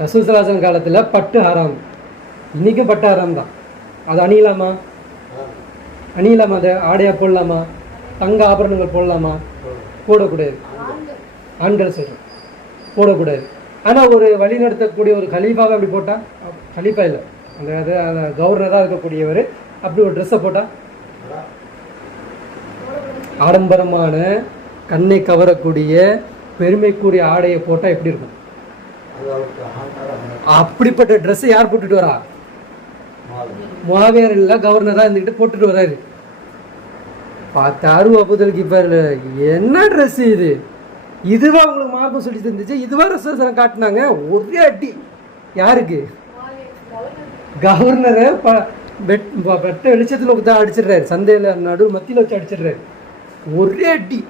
ரசூல் ஸல்லல்லாஹு அலைஹி வஸல்லம் காலத்தில் பட்டு ஹராம், இன்றைக்கும் பட்டு ஹராம் தான். அது அணியலாமா? அணியலாமா? அதை ஆடையாக போடலாமா? தங்க ஆபரணங்கள் போடலாமா? போடக்கூடாது. ஆண்கள் சொல்கிறேன், போடக்கூடாது. ஆனால் ஒரு வழி நடத்தக்கூடிய ஒரு கலீஃபாவை அப்படி போட்டால், கலீஃபா இல்லை, அந்த கவர்னராக இருக்கக்கூடியவர் அப்படி ஒரு ட்ரெஸ்ஸை போட்டால், ஆடம்பரமான கண்ணை கவரக்கூடிய பெருமைக்குரிய ஆடையை போட்டால் எப்படி இருக்கும்? அப்படிப்பட்ட ட்ரெஸ்ஸை யார் போட்டுட்டு வரா? முஆவியா இல்லை, கவர்னராக இருந்துக்கிட்டு போட்டுட்டு வராரு. பார்த்தாரு அபூதல் கிஃபார், என்ன ட்ரெஸ் இது, இதுவா உங்களுக்கு மார்க்கம் சொல்லி தந்துச்சு, இதுவா ரசூலுல்லாஹ் காட்டினாங்க. ஒரே அடி. யாருக்கு? கவர்னரை வெட்ட வெளிச்சத்தில் தான் அடிச்சிடுறாரு, சந்தையில் நடு மத்தியில் வச்சு அடிச்சிடுறாரு. ஒரே அடி.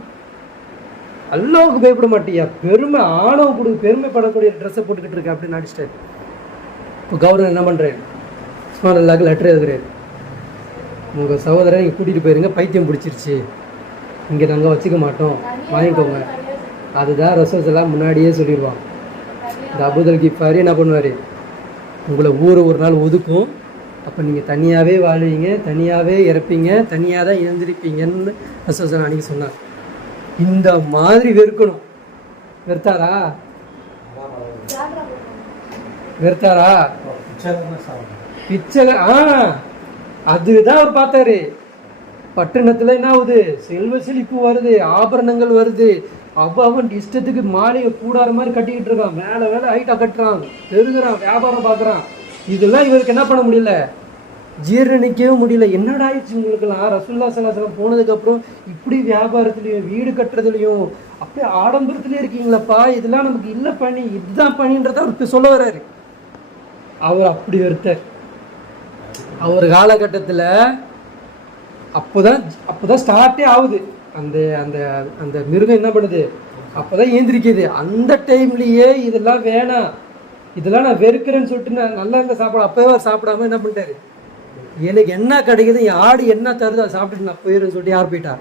அல்லாஹ்வுக்கு பயப்பட மாட்டியா, பெருமை ஆணவம் கொடு, பெருமைப்படக்கூடிய ட்ரெஸ்ஸை போட்டுக்கிட்டு இருக்க அப்படின்னு அடிச்சிட்டாரு. இப்போ கவர்னர் என்ன பண்ணுறாரு? உஸ்மான் அல்லாஹ்க்கு லெட்டர் எழுதுறாரு, உங்கள் சகோதரரை நீங்கள் கூட்டிகிட்டு போயிருங்க, பைத்தியம் பிடிச்சிருச்சு, இங்கே நாங்கள் வச்சுக்க மாட்டோம், வாங்கிக்கோங்க. அதுதான் ரசூலுல்லாஹ் முன்னாடியே சொல்லிடுவான். இந்த அபூதல் கிஃபாரி என்ன பண்ணுவார்? உங்களை ஒரு நாள் ஒதுக்கும், அப்போ நீங்கள் தனியாகவே வாழ்வீங்க, தனியாகவே இறப்பீங்க, தனியாக தான் எழுந்திருப்பீங்கன்னு ரசூலுல்லாஹ் அன்றைக்கி சொன்னார். இந்த மாதிரி வெறுக்கணும். வெறுத்தாரா? வெறுத்தாரா? பிச்சை. அதுதான் அவர் பார்த்தாரு. பட்டணத்துல என்ன ஆகுது? செல்வ செழிப்பு வருது, ஆபரணங்கள் வருது, அவன் இஷ்டத்துக்கு மாளிகை கூடார மாதிரி கட்டிக்கிட்டு இருக்கான், மேலே வேலை ஹைட்டாக கட்டுறான், பெருகிறான், வியாபாரம் பார்க்குறான். இதெல்லாம் இவருக்கு என்ன பண்ண முடியல, ஜீரணிக்கவே முடியல. என்னடா ஆயிடுச்சு உங்களுக்குலாம்? ரசூலுல்லாஹி ஸல்லல்லாஹு அலைஹி வஸல்லம் போனதுக்கப்புறம் இப்படி வியாபாரத்துலேயும் வீடு கட்டுறதுலையும் அப்படியே ஆடம்பரத்துலேயும் இருக்கீங்களப்பா, இதெல்லாம் நமக்கு இல்லை பணி, இதுதான் பணின்றத அவருக்கு சொல்ல வர்றாரு. அவர் அப்படி வெறுத்தார். அவர் காலகட்டத்தில் அப்போதான் ஸ்டார்ட்டே ஆகுது. அந்த அந்த அந்த மிருகம் என்ன பண்ணுது, அப்போதான் ஏந்திரிக்குது. அந்த டைம்லேயே இதெல்லாம் வேணாம், இதெல்லாம் நான் வெறுக்கிறேன்னு சொல்லிட்டு நான் நல்லா இருந்த சாப்பாடு அப்போவே சாப்பிடாம என்ன பண்ணிட்டாரு, எனக்கு என்ன கிடைக்குது, என் ஆடு என்ன தருதோ அதை சாப்பிட்டுட்டு நான் போயிடுன்னு சொல்லிட்டு யார் போயிட்டா?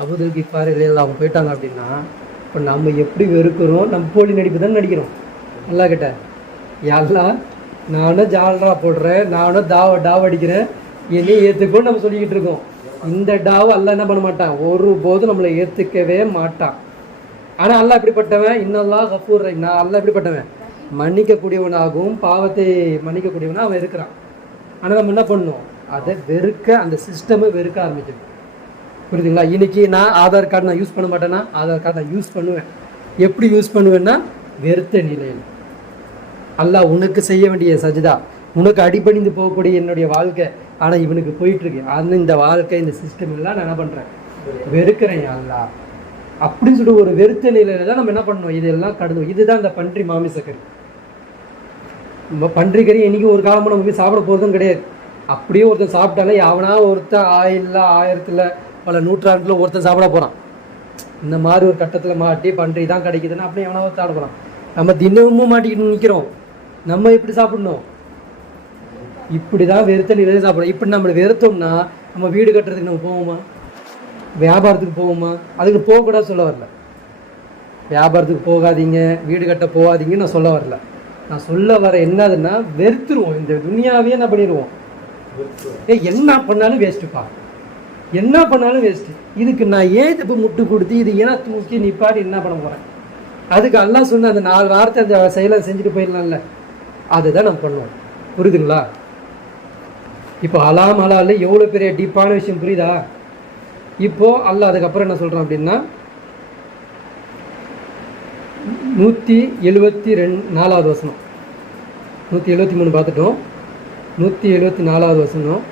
அபூதல் கிஃபார் இல்லை, அவங்க போயிட்டாங்க. அப்படின்னா இப்போ நம்ம எப்படி வெறுக்கிறோம்? நம்ம போலி நடிப்பு தான் நடிக்கிறோம். நல்லா கிட்ட எல்லாம் நானும் ஜாலரா போடுறேன், நானும் டாவ் அடிக்கிறேன், என்னையும் ஏற்றுக்கோன்னு நம்ம சொல்லிக்கிட்டு இருக்கோம். இந்த டாவ் அல்லாஹ் என்ன பண்ண மாட்டான், ஒரு போதும் நம்மளை ஏற்றுக்கவே மாட்டான். ஆனால் அல்லாஹ் எப்படிப்பட்டவன்? இன்னல்லாஹ் கஃபூர் ரஹீம். நான் அல்லாஹ் எப்படிப்பட்டவன்? மன்னிக்கக்கூடியவனாகவும் பாவத்தை மன்னிக்கக்கூடியவனாக அவன் இருக்கிறான். ஆனால் நம்ம என்ன பண்ணணும், அதை வெறுக்க, அந்த சிஸ்டமை வெறுக்க ஆரம்பிக்கணும். புரியுதுங்களா? இன்னைக்கு நான் ஆதார் கார்டு நான் யூஸ் பண்ண மாட்டேன்னா, ஆதார் கார்டு நான் யூஸ் பண்ணுவேன். எப்படி யூஸ் பண்ணுவேன்னா, வெறுத்த நிலையில். அல்லாஹ் உனக்கு செய்ய வேண்டிய சஜிதா, உனக்கு அடிபணிந்து போகக்கூடிய என்னுடைய வாழ்க்கை, ஆனால் இவனுக்கு போயிட்டுருக்கு, அந்த இந்த வாழ்க்கை, இந்த சிஸ்டம் எல்லாம் நான் என்ன பண்ணுறேன், வெறுக்கிறேன் அல்லாஹ் அப்படின்னு சொல்லிட்டு ஒரு வெறுத்த நிலையில தான் நம்ம என்ன பண்ணணும், இதெல்லாம் கடந்து. இதுதான் இந்த பன்றி மாமிசக்கறி. நம்ம பன்றி கறி என்றைக்கு ஒரு காலமாக நம்ம போய் சாப்பிட போகிறதும் கிடையாது. அப்படியே ஒருத்தன் சாப்பிட்டாலே அவனா ஒருத்தன் 1000 பல நூற்றாண்டில் ஒருத்தன் சாப்பிட போகிறான். இந்த மாதிரி ஒரு கட்டத்தில் மாட்டி பன்றி தான் கிடைக்குதுன்னா அப்படியே எவனா சாப்பிட போகிறான். நம்ம தினமும் மாட்டிக்கிட்டு நிற்கிறோம். நம்ம எப்படி சாப்பிடணும்? இப்படி தான் வெறுத்த நிலையை சாப்பிடணும். இப்படி நம்மளை வெறுத்தோம்னா நம்ம வீடு கட்டுறதுக்கு நம்ம போவோமா? வியாபாரத்துக்கு போவோமா? அதுக்கு போகக்கூடாது சொல்ல வரல. வியாபாரத்துக்கு போகாதீங்க, வீடு கட்ட போகாதீங்கன்னு நான் சொல்ல வரல. நான் சொல்ல வர என்னதுன்னா, வெறுத்துருவோம். இந்த துனியாவே என்ன பண்ணிடுவோம், என்ன பண்ணாலும் வேஸ்ட்டுப்பா, என்ன பண்ணாலும் வேஸ்ட்டு. இதுக்கு நான் ஏன் இப்போ முட்டு கொடுத்து இது ஏன்னா தூக்கி நிப்பாடி என்ன பண்ண போகிறேன்? அதுக்கு அல்லாஹ் சொன்ன அந்த 4 வாரத்தை அந்த செயலை செஞ்சுட்டு போயிடலாம்ல, அதுதான் நம்ம பண்ணுவோம். புரியுதுங்களா? இப்போ ஹலாம் ஹலால் எவ்வளோ பெரிய டீப்பான விஷயம், புரியுதா? இப்போது அல்லாஹ் அதுக்கப்புறம் என்ன சொல்கிறான் அப்படின்னா, 174வது வசனம், 173 பார்த்துட்டோம், 174வது வசனம்.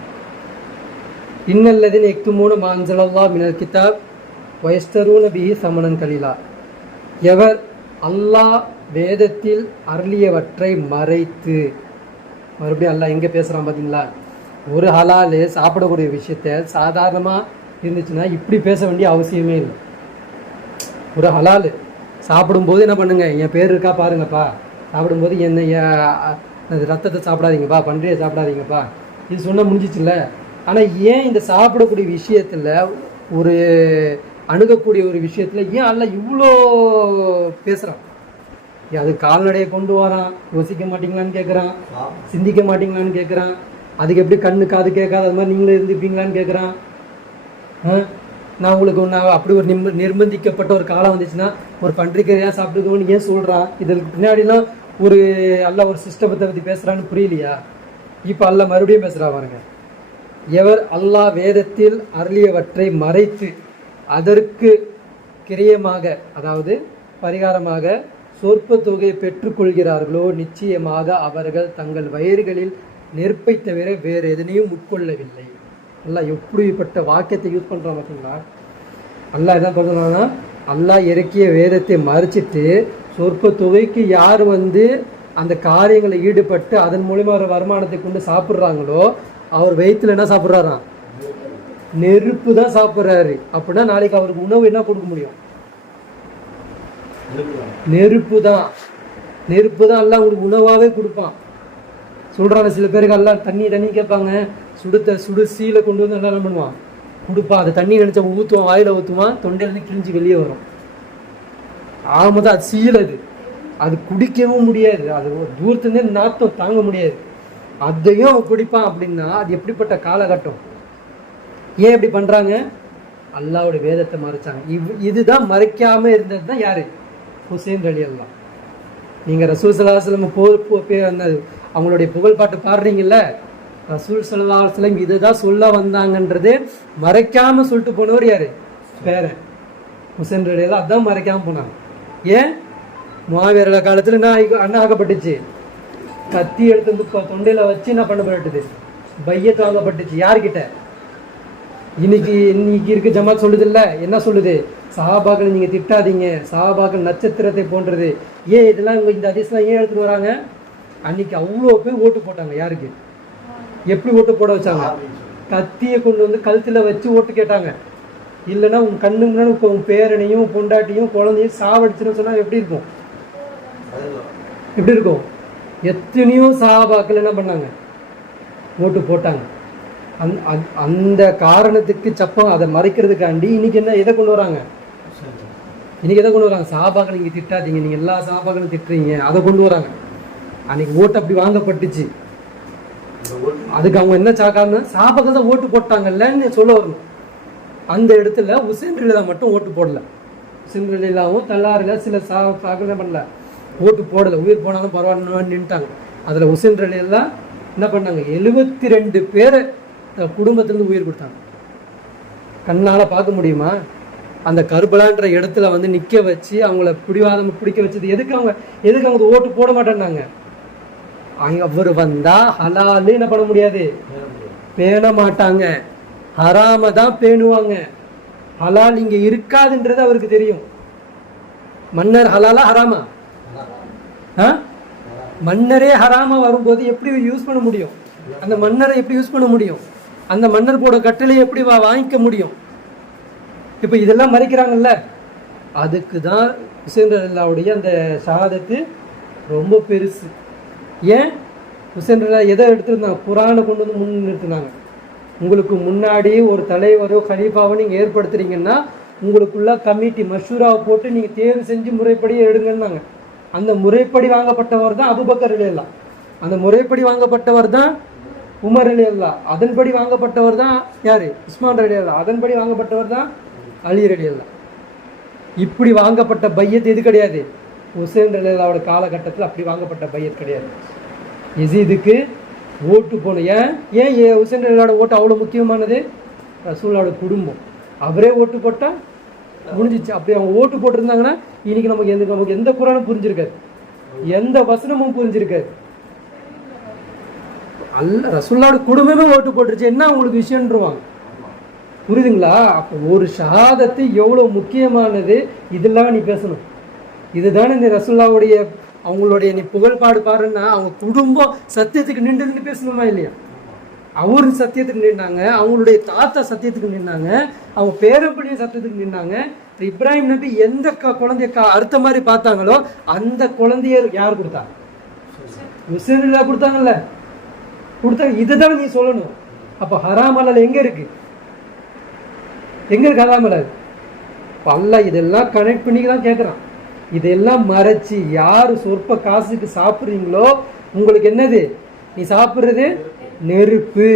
இன்னல்லதின் எக்துமூன மான்சலல்லா மினல் கிதாப் வயஸ்தரூன பிஹி சமணன் கலீலா. எவர் அல்லாஹ் வேதத்தில் அருளியவற்றை மறைத்து, மறுபடியும் அல்லாஹ் எங்கே பேசுகிறான் பார்த்தீங்களா? ஒரு ஹலால் சாப்பிடக்கூடிய விஷயத்த சாதாரணமாக இருந்துச்சுன்னா இப்படி பேச வேண்டிய அவசியமே இல்லை. ஒரு ஹலால் சாப்பிடும்போது என்ன பண்ணுங்க, என் பேர் இருக்கா பாருங்கப்பா, சாப்பிடும்போது என்ன ரத்தத்தை சாப்பிடாதீங்கப்பா, பன்றியை சாப்பிடாதீங்கப்பா, இது சொன்னால் முடிஞ்சிச்சுல்ல. ஆனால் ஏன் இந்த சாப்பிடக்கூடிய விஷயத்தில், ஒரு அணுகக்கூடிய ஒரு விஷயத்தில் ஏன் அல்லாஹ் இவ்வளோ பேசுகிறான்? அது கால்நடையை கொண்டு வரான், யோசிக்க மாட்டீங்களான்னு கேட்குறான், சிந்திக்க மாட்டீங்களான்னு கேட்குறான், அதுக்கு எப்படி கண்ணு காது கேட்காது அது மாதிரி நீங்களே இருந்துப்பீங்களான்னு கேட்குறான். நான் உங்களுக்கு அப்படி ஒரு நிர்பந்திக்கப்பட்ட ஒரு காலம் வந்துச்சுன்னா ஒரு பன்றிக்கறியாக சாப்பிட்டுக்கோன்னு ஏன் சொல்கிறான்? இதற்கு பின்னாடிலாம் ஒரு அல்லாஹ் ஒரு சிஸ்டத்தை பற்றி பேசுகிறான்னு புரியலையா? இப்போ அல்லாஹ் மறுபடியும் பேசுகிறா பாருங்க. எவர் அல்லாஹ் வேதத்தில் அருளியவற்றை மறைத்து அதற்கு கிரியமாக, அதாவது பரிகாரமாக சொற்ப தொகையை பெற்றுக்கொள்கிறார்களோ நிச்சயமாக அவர்கள் தங்கள் வயிறுகளில் நெருப்பை தவிர வேறு எதனையும் உட்கொள்ளவில்லை. அல்லாஹ் எப்படிப்பட்ட வாக்கியத்தை யூஸ் பண்ணுறான் பார்த்தீங்களா? அல்லாஹ் என்ன பண்ணுறான்னா, அல்லாஹ் இறக்கிய வேதத்தை மறைச்சிட்டு சொற்ப தொகைக்கு யார் அந்த காரியங்களை ஈடுபட்டு அதன் மூலிமா ஒரு வருமானத்தை கொண்டு சாப்பிட்றாங்களோ அவர் வயிற்றுல என்ன சாப்பிட்றாராம்? நெருப்பு தான் சாப்பிட்றாரு. அப்படின்னா நாளைக்கு அவருக்கு உணவு என்ன கொடுக்க முடியும்? நெருப்பு தான். நெருப்பு தான் எல்லாம் உங்களுக்கு உணவாகவே கொடுப்பான். சொல்கிறாங்க சில பேருக்கு எல்லாம் தண்ணி கேட்பாங்க, சுடு சீலை கொண்டு வந்து எல்லாம் என்ன பண்ணுவான்? கொடுப்பான். அந்த தண்ணி நினச்சா ஊற்றுவான், வாயில் ஊற்றுவான், தொண்டையிலேருந்து கிழிஞ்சு வெளியே வரும். ஆமாம், அது சீல், அது குடிக்கவும் முடியாது, அது தூரத்துலேருந்து நாத்தம் தாங்க முடியாது, அதையும் அவன் குடிப்பான். அப்படின்னா அது எப்படிப்பட்ட காலகட்டம்? ஏன் இப்படி பண்ணுறாங்க? அல்லாஹ்வுடைய வேதத்தை மறைச்சாங்க. இதுதான் மறைக்காமல் இருந்தது தான் யார்? ஹுசைன் ரலியல்லாஹு. நீங்கள் ரசூல் ஸல்லல்லாஹு அலைஹி வஸல்லம் அவங்களுடைய புகழ்பாட்டு பாடுறீங்கல்ல, ரசூல் ஸல்லல்லாஹு அலைஹி வஸல்லம் இதை தான் சொல்ல வந்தாங்கன்றது மறைக்காமல் சொல்லிட்டு போனவர் யார்? பேரன் ஹுசைன் ரலியல்லாஹு. அதான் மறைக்காமல் போனாங்க. ஏன்? முஆவியா காலத்தில் என்ன ஆகப்பட்டுச்சு? கத்தி எடுத்து தொண்டையில் வச்சு என்ன பண்ணப்பட்டுது? பையத்து வாங்கப்பட்டுச்சு. யார்கிட்ட? இன்னைக்கு இருக்க ஜமாத் சொல்லுது இல்லை, என்ன சொல்லுது? சஹாபாக்களை நீங்கள் திட்டாதீங்க, சஹாபாக்கள் நட்சத்திரத்தை போன்றது. ஏன் இதெல்லாம் இந்த ஹதீஸ்லாம் ஏன் எடுத்துட்டு வராங்க? அன்னைக்கு அவ்வளோ பேர் ஓட்டு போட்டாங்க. யாருக்கு? எப்படி ஓட்டு போட வச்சாங்க? கத்தியை கொண்டு கழுத்தில் வச்சு ஓட்டு கேட்டாங்க. இல்லைன்னா உன் கண்ணு முன்னாடி உன் பேரனையும் பொண்டாட்டியும் குழந்தையும் சாவடிச்சுன்னு சொன்னால் எப்படி இருக்கும்? எப்படி இருக்கும்? எத்தனையோ சஹாபாக்கள் என்ன பண்ணாங்க? ஓட்டு போட்டாங்க. அந்த காரணத்துக்கு சப்பம் அதை மறைக்கிறதுக்காண்டி இன்னைக்கு எதை கொண்டு வராங்க? இன்னைக்கு எதை கொண்டு வராங்க? சஹாபாக்கள் நீங்கள் திட்டாதீங்க, நீங்கள் எல்லா சஹாபாக்களும் திட்டுறீங்க, அதை கொண்டு வராங்க. அன்னைக்கு ஓட்டு அப்படி வாங்கப்பட்டுச்சு. அதுக்கு அவங்க என்ன சாக்காரணும்? சஹாபாக்கள் தான் ஓட்டு போட்டாங்கல்லன்னு சொல்ல வரணும். அந்த இடத்துல ஹுசைன் ரலியல்லாஹு மட்டும் ஓட்டு போடல. ஹுசைன் ரலியல்லாஹுவும் தல்லாரில் சில சஹாபாக்கள் என்ன பண்ணல, ஓட்டு போடலை. உயிர் போனாலும் பரவாயில்ல நின்ட்டாங்க. அதில் ஹுசைன் ரலியல்லாஹு என்ன பண்ணாங்க? 72 பேரை குடும்பத்திலிருந்து உயிர் கொடுத்தாங்க. கண்ணால் பார்க்க முடியுமா? அந்த கர்பலான்ற இடத்துல நிற்க வச்சு அவங்கள பிடிக்க வச்சது எதுக்கு? அவங்க ஓட்டு போட மாட்டேன்னாங்க. அவர் வந்தா ஹலாலு என்ன பண்ண முடியாது, பேண மாட்டாங்க, ஹராம தான் பேணுவாங்க. ஹலால் இங்க இருக்காதுன்றது அவருக்கு தெரியும். மன்னர் ஹலாலா ஹராமா? மன்னரே ஹராமா வரும்போது எப்படி யூஸ் பண்ண முடியும்? அந்த மன்னரை எப்படி யூஸ் பண்ண முடியும்? அந்த மன்னர் போட கட்டளை எப்படி வாங்கிக்க முடியும்? இப்போ இதெல்லாம் மறைக்கிறாங்கல்ல, அதுக்கு தான் ஹுசைன் ரலியல்லாஹுடைய அந்த ஷஹாதத்து ரொம்ப பெருசு. ஏன்? ஹுசைன் ரலியல்லாஹு எதை எடுத்துருந்தாங்க? குர்ஆனை கொண்டு முன் நிறுத்தினாங்க. உங்களுக்கு முன்னாடி ஒரு தலைவரோ கலீஃபாவோ நீங்கள் ஏற்படுத்துறீங்கன்னா உங்களுக்குள்ள கமிட்டி மஷூராவை போட்டு நீங்கள் தேர்வு செஞ்சு முறைப்படியே எடுங்கன்னாங்க. அந்த முறைப்படி வாங்கப்பட்டவர் தான் அபூபக்கர் ரலியல்லாஹு. அந்த முறைப்படி வாங்கப்பட்டவர் தான் உமர் ரலியல்லாஹு. அதன்படி வாங்கப்பட்டவர் தான் யார்? உஸ்மான் ரலியல்லாஹு. அதன்படி வாங்கப்பட்டவர் தான் அலி ரலியல்லாஹு. இப்படி வாங்கப்பட்ட பையத் எது கிடையாது? ஹுசைன் ரலியல்லாஹுவோட காலகட்டத்தில் அப்படி வாங்கப்பட்ட பையத் கிடையாது. யஸீதுக்கு ஓட்டு போகணும். ஏன் ஹுசைன் ரலியல்லாஹுவோட ஓட்டு அவ்வளோ முக்கியமானது? ரசூலுல்லாஹோட குடும்பம். அவரே ஓட்டு போட்டால் முடிஞ்சிச்சு. அப்படி அவங்க ஓட்டு போட்டிருந்தாங்கன்னா இன்னைக்கு நமக்கு எந்த குர்ஆனும் புரிஞ்சிருக்காது, எந்த வசனமும் புரிஞ்சிருக்காது. ரசூலுல்லாஹோட குடும்பமே ஓட்டு போட்டுருச்சு, என்ன உங்களுக்கு விஷயம்ன்றவாங்க. புரியுதுங்களா? அப்போ ஒரு ஷஹாதத்து எவ்வளோ முக்கியமானது, இதெல்லாம் நீ பேசணும். இதுதானே இந்த ரசூலுல்லாஹுடைய அவங்களுடைய நீ புகழ்பாடு பாருன்னா அவங்க குடும்பம் சத்தியத்துக்கு நின்று பேசணுமா இல்லையா? அவரு சத்தியத்துக்கு நின்னாங்க, அவங்களுடைய தாத்தா சத்தியத்துக்கு நின்னாங்க, அவங்க பேரப்பிள்ளையும் சத்தியத்துக்கு நின்னாங்க. இப்ராஹிம் நபி எந்த குழந்தைய அறுத்த மாதிரி பார்த்தாங்களோ அந்த குழந்தைய யார் கொடுத்தா? முஸ்லிம் கொடுத்தாங்கல்ல, கொடுத்தாங்க. இதுதான் நீ சொல்லணும். அப்ப ஹராம் ஹலால் எங்க இருக்கு? எங்க இருக்கு ஹராம் ஹலால்? அல்லாஹ் இதெல்லாம் கனெக்ட் பண்ணி தான் கேட்குறான். இதெல்லாம் மறைச்சு யார் சொற்ப காசுக்கு சாப்பிட்றீங்களோ உங்களுக்கு என்னது? நீ சாப்பிட்றது நெருப்பு.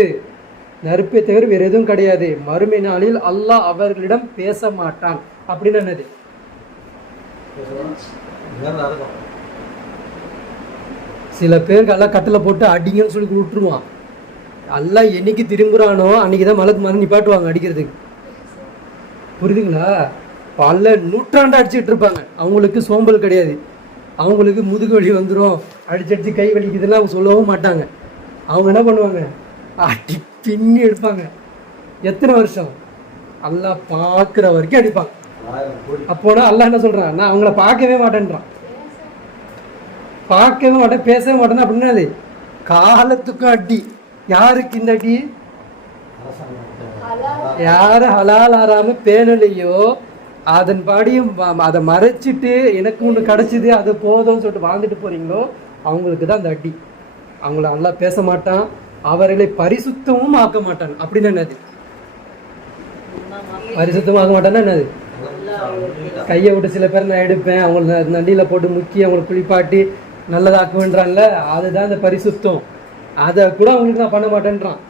நெருப்பை தவிர வேற எதுவும் கிடையாது. மறுமை நாளில் அல்லாஹ் அவர்களிடம் பேச மாட்டான். அப்படின்னு என்னது? சில பேருக்கு எல்லாம் கட்டில போட்டு அடிங்கன்னு சொல்லி விட்டுருவான். அல்லாஹ் என்னைக்கு திரும்புறானோ அன்னைக்குதான் மலக்கு மரம் நிப்பாட்டுவாங்க அடிக்கிறதுக்கு. புரியுதுங்களா? பல நூற்றாண்டு அடிச்சுட்டு இருப்பாங்க. அவங்களுக்கு சோம்பல் கிடையாது. அவங்களுக்கு முதுகு வலி வந்துடும், அடிச்சடிச்சு கை வலிக்குதுலாம் அவங்க சொல்லவும் மாட்டாங்க. அவங்க என்ன பண்ணுவாங்க? அடி பின்னி எடுப்பாங்க. எத்தனை வருஷம்? அல்லாஹ் பார்க்குற வரைக்கும் அடிப்பாங்க. அப்போனா அல்லாஹ் என்ன சொல்றான்? நான் அவங்கள பார்க்கவே மாட்டேன்றான். பார்க்கவே மாட்டேன், பேசவே மாட்டேன். அப்படின்னா அது காலத்துக்கும் அடி. யாருக்கு இந்த அடி? யாரு ஹலால் ஆறாம பேணலையோ அதன் பாடியும் அதை மறைச்சிட்டு எனக்கு ஒன்று கிடைச்சிது அது போதும்னு சொல்லிட்டு வாழ்ந்துட்டு போறீங்களோ அவங்களுக்கு தான் அந்த அடி. அவங்கள நல்லா பேச மாட்டான், அவர்களை பரிசுத்தமும் ஆக்க மாட்டான். அப்படின்னு என்னது? பரிசுத்தமும் ஆக்க மாட்டான்னா என்னது? கையை விட்டு சில பேர் நான் எடுப்பேன், அவங்கள நண்டியில போட்டு முக்கி அவங்களை குளிப்பாட்டி நல்லதாக்குவேன்றான்ல, அதுதான் இந்த பரிசுத்தம். அதை கூட அவங்களுக்கு நான் பண்ண மாட்டேன்றான்.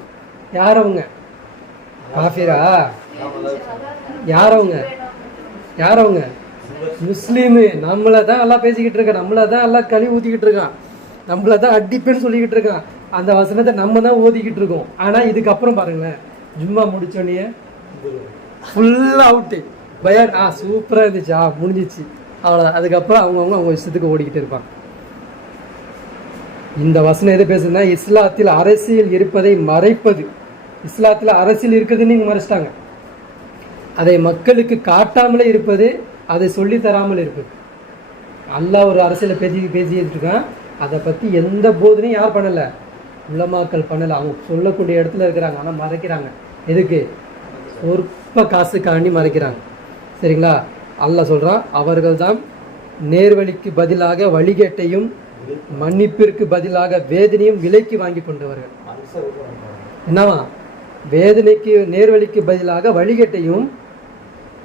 யார் அவங்க? காஃபிரா? யார் அவங்க? யார் அவங்க? முஸ்லீமு. நம்மளை தான் எல்லாம் பேசிக்கிட்டு இருக்கான், நம்மளை தான் எல்லாம் கழி ஊற்றிக்கிட்டு இருக்கான், நம்மளை தான் அடிப்பேன்னு சொல்லிக்கிட்டு இருக்கான். அந்த வசனத்தை நம்ம தான் ஓதிக்கிட்டு இருக்கோம். ஆனால் இதுக்கப்புறம் பாருங்களேன், ஜும்மா முடிச்சோடனே ஃபுல் அவுட்டு பயான். சூப்பராக இருந்துச்சு, முடிஞ்சிச்சு, அவ்வளோ. அதுக்கப்புறம் அவங்க இஷ்டத்துக்கு ஓடிக்கிட்டு இருப்பாங்க. இந்த வசனம் எது பேசுதுன்னா, இஸ்லாத்தில் அரசியல் இருப்பதை மறைப்பது. இஸ்லாத்தில் அரசியல் இருக்குதுன்னு நீங்கள் மறைச்சிட்டாங்க. அதை மக்களுக்கு காட்டாமலே இருப்பது, அதை சொல்லி தராமல் இருப்பது. அல்லாஹ் ஒரு அரசியலை பேசிட்டு இருக்கான். அதை பற்றி எந்த போதனையும் யார் பண்ணலை? உலமாக்கள் பண்ணலை. அவங்க சொல்லக்கூடிய இடத்துல இருக்கிறாங்க, ஆனால் மறைக்கிறாங்க. எதுக்கு? சொற்ப காசுக்காண்டி மறைக்கிறாங்க. சரிங்களா? அல்லாஹ் சொல்கிறான், அவர்கள் தான் நேர்வழிக்கு பதிலாக வழிகேட்டையும் மன்னிப்பிற்கு பதிலாக வேதனையும் விலைக்கு வாங்கி கொண்டவர்கள். என்னவா? வேதனைக்கு நேர்வழிக்கு பதிலாக வழிகேட்டையும்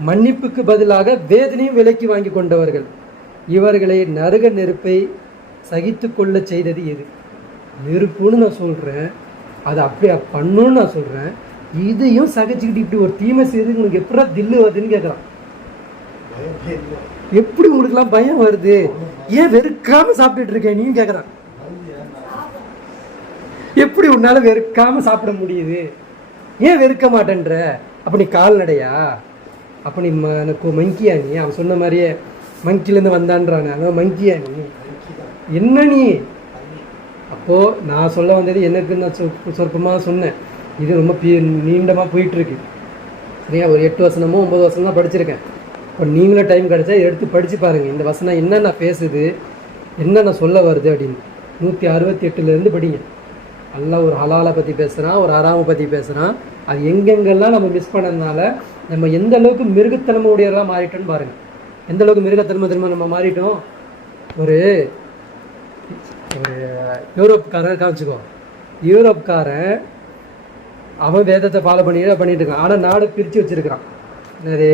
மன்னிப்புக்கு பதிலாக வேதனையும் விலைக்கு வாங்கி கொண்டவர்கள். இவர்களை நரக நெருப்பை சகித்து கொள்ள செய்தது எது? நெருப்புன்னு நான் சொல்கிறேன், அதை அப்படியே பண்ணுன்னு நான் சொல்கிறேன். இதையும் சகிச்சுக்கிட்டு இப்படி ஒரு தீமை செய்து உங்களுக்கு எப்படா தில்லு வருதுன்னு கேட்குறான். எப்படி உங்களுக்குலாம் பயம் வருது? ஏன் வெறுக்காம சாப்பிட்டுட்டு இருக்கேன் நீ கேட்குறான். எப்படி உன்னால வெறுக்காம சாப்பிட முடியுது? ஏன் வெறுக்க மாட்டேன்ற? அப்ப நீ கால்நடையா? அப்ப நீ எனக்கு மங்கியா? நீ அவன் சொன்ன மாதிரியே மங்கிலேருந்து வந்தான்றான மங்கியா நீ? என்ன நீ? அப்போ நான் சொல்ல வந்தது எனக்கு நான் சொற்பமாக சொன்னேன். இது ரொம்ப நீண்டமாக போயிட்டு இருக்கு. சரியா? ஒரு 8 வசனமோ 9 வசனம் தான் படிச்சிருக்கேன். இப்போ நீங்களும் டைம் கிடைச்சா எடுத்து படித்து பாருங்கள். இந்த வசனம் என்னென்ன பேசுது, என்னென்ன சொல்ல வருது அப்படின்னு 168 படிங்க. அல்லாஹ் ஒரு ஹலாலை பற்றி பேசுகிறான், ஒரு ஹராமை பற்றி பேசுகிறான். அது எங்கெங்கெல்லாம் நம்ம மிஸ் பண்ணதுனால நம்ம எந்த அளவுக்கு மிருகத்தனம உடையவர்களாக மாறிட்டோன்னு பாருங்கள். எந்த அளவுக்கு மிருகத்தனம நம்ம மாறிட்டோம். ஒரு யூரோப்காரன் காமிச்சுக்கோ. யூரோப்காரன் அவன் வேதத்தை ஃபாலோ பண்ணிட்டு இருக்கான். ஆனால் நாடு பிரித்து வச்சுருக்கிறான். என்னது?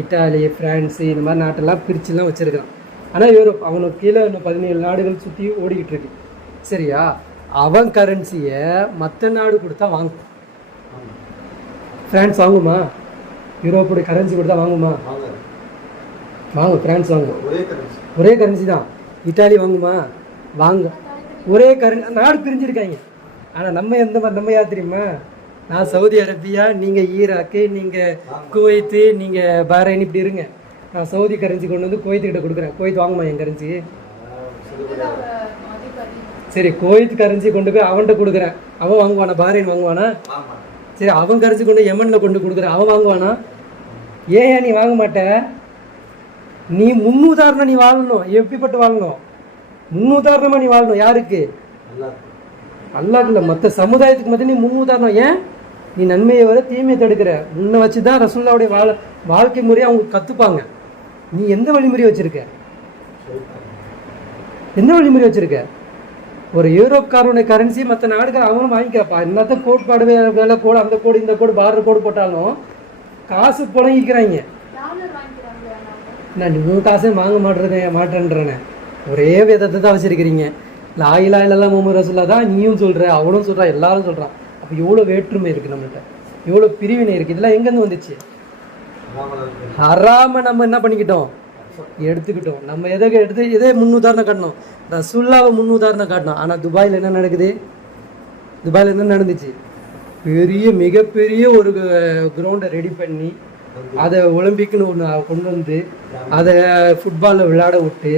இட்டாலி, ஃப்ரான்ஸு, இந்த மாதிரி நாட்டெல்லாம் பிரிச்சுலாம் வச்சுருக்கிறான். ஆனால் யூரோப் அவனுக்கு கீழே இன்னும் 17 நாடுகள் சுற்றி ஓடிக்கிட்டு இருக்கு. சரியா? அவன் கரன்சியை மற்ற நாடு கொடுத்தா வாங்கும். ஃப்ரான்ஸ் வாங்குமா? யூரோப்புடைய கரன்சி கொடுத்தா வாங்குமா? வாங்கும். ஃப்ரான்ஸ் வாங்கும். ஒரே கரன்சி தான். இட்டாலி வாங்குமா? வாங்க. ஒரே நாடு பிரிஞ்சிருக்காங்க. ஆனால் நம்ம யார் தெரியுமா? நான் சவுதி அரேபியா, நீங்கள் ஈராக்கு, நீங்கள் குவைத்து, நீங்கள் பஹ்ரைன், இப்படி இருங்க. நான் சவுதி கரன்சி கொண்டு வந்து குவைத்துக்கிட்ட கொடுக்குறேன். குவைத் வாங்குமா என் கரன்சி? சரி, குவைத் கரன்சி கொண்டு போய் அவன்கிட்ட கொடுக்குறேன். அவன் வாங்குவானா? பஹ்ரைன் வாங்குவானா? சரி, அவன் கரன்சி கொண்டு யமனில் கொண்டு கொடுக்குறேன். அவன் வாங்குவானா? ஏன் நீ வாங்க மாட்ட? நீ முன்னுதாரணம் நீ வாழணும். எப்படிப்பட்டு வாழணும்? முன்னுதாரணமா நீ வாழணும். யாருக்கு? அல்லாஹ் இல்லை, மற்ற சமுதாயத்துக்கு மட்டும் நீ முன்னுதாரணம். ஏன்? நீ நன்மையை வர தீமையை தடுக்கிற. உன்னை வச்சுதான் ரசூலுல்லாவுடைய வாழ்க்கை முறையை அவங்க கத்துப்பாங்க. நீ எந்த வழிமுறையை வச்சிருக்க? எந்த வழிமுறை வச்சிருக்க? ஒரு யூரோப்காரனுடைய கரன்சி மற்ற நாடுகள் அவங்களும் வாங்கிக்கிறப்பா. என்னத்த கோட்பாடு வேலை கோடு, அந்த கோடு, இந்த கோடு, பார்டர் கோடு போட்டாலும் காசு புழங்கிக்கிறாங்க. நான் உன் காசே வாங்க மாட்டேன்றேன்னு ஒரே விதத்தை தான் வச்சிருக்கிறீங்க. லா இலாஹ இல்லல்லாஹ் முஹம்மது ரசூலுல்லாஹ் தான் நீயும் சொல்ற, அவனும் சொல்றான், எல்லாரும் சொல்றான். அப்போ எவ்வளோ வேற்றுமை இருக்கு நம்மகிட்ட, எவ்வளோ பிரிவினை இருக்கு. இதெல்லாம் எங்கேருந்து வந்துச்சு? ஹராம நம்ம என்ன பண்ணிக்கிட்டோம்? எடுத்துக்கிட்டோம். நம்ம எதை முன்னுதாரணம் காட்டணும்? ரசூலுல்லாவை முன்னுதாரணம் காட்டணும். ஆனால் துபாயில் என்ன நடக்குது? துபாயில் என்ன நடந்துச்சு? மிகப்பெரிய ஒரு கிரவுண்டை ரெடி பண்ணி அதை ஒலிம்பிக்னு ஒன்று கொண்டு வந்து அதை ஃபுட்பாலில் விளையாட விட்டு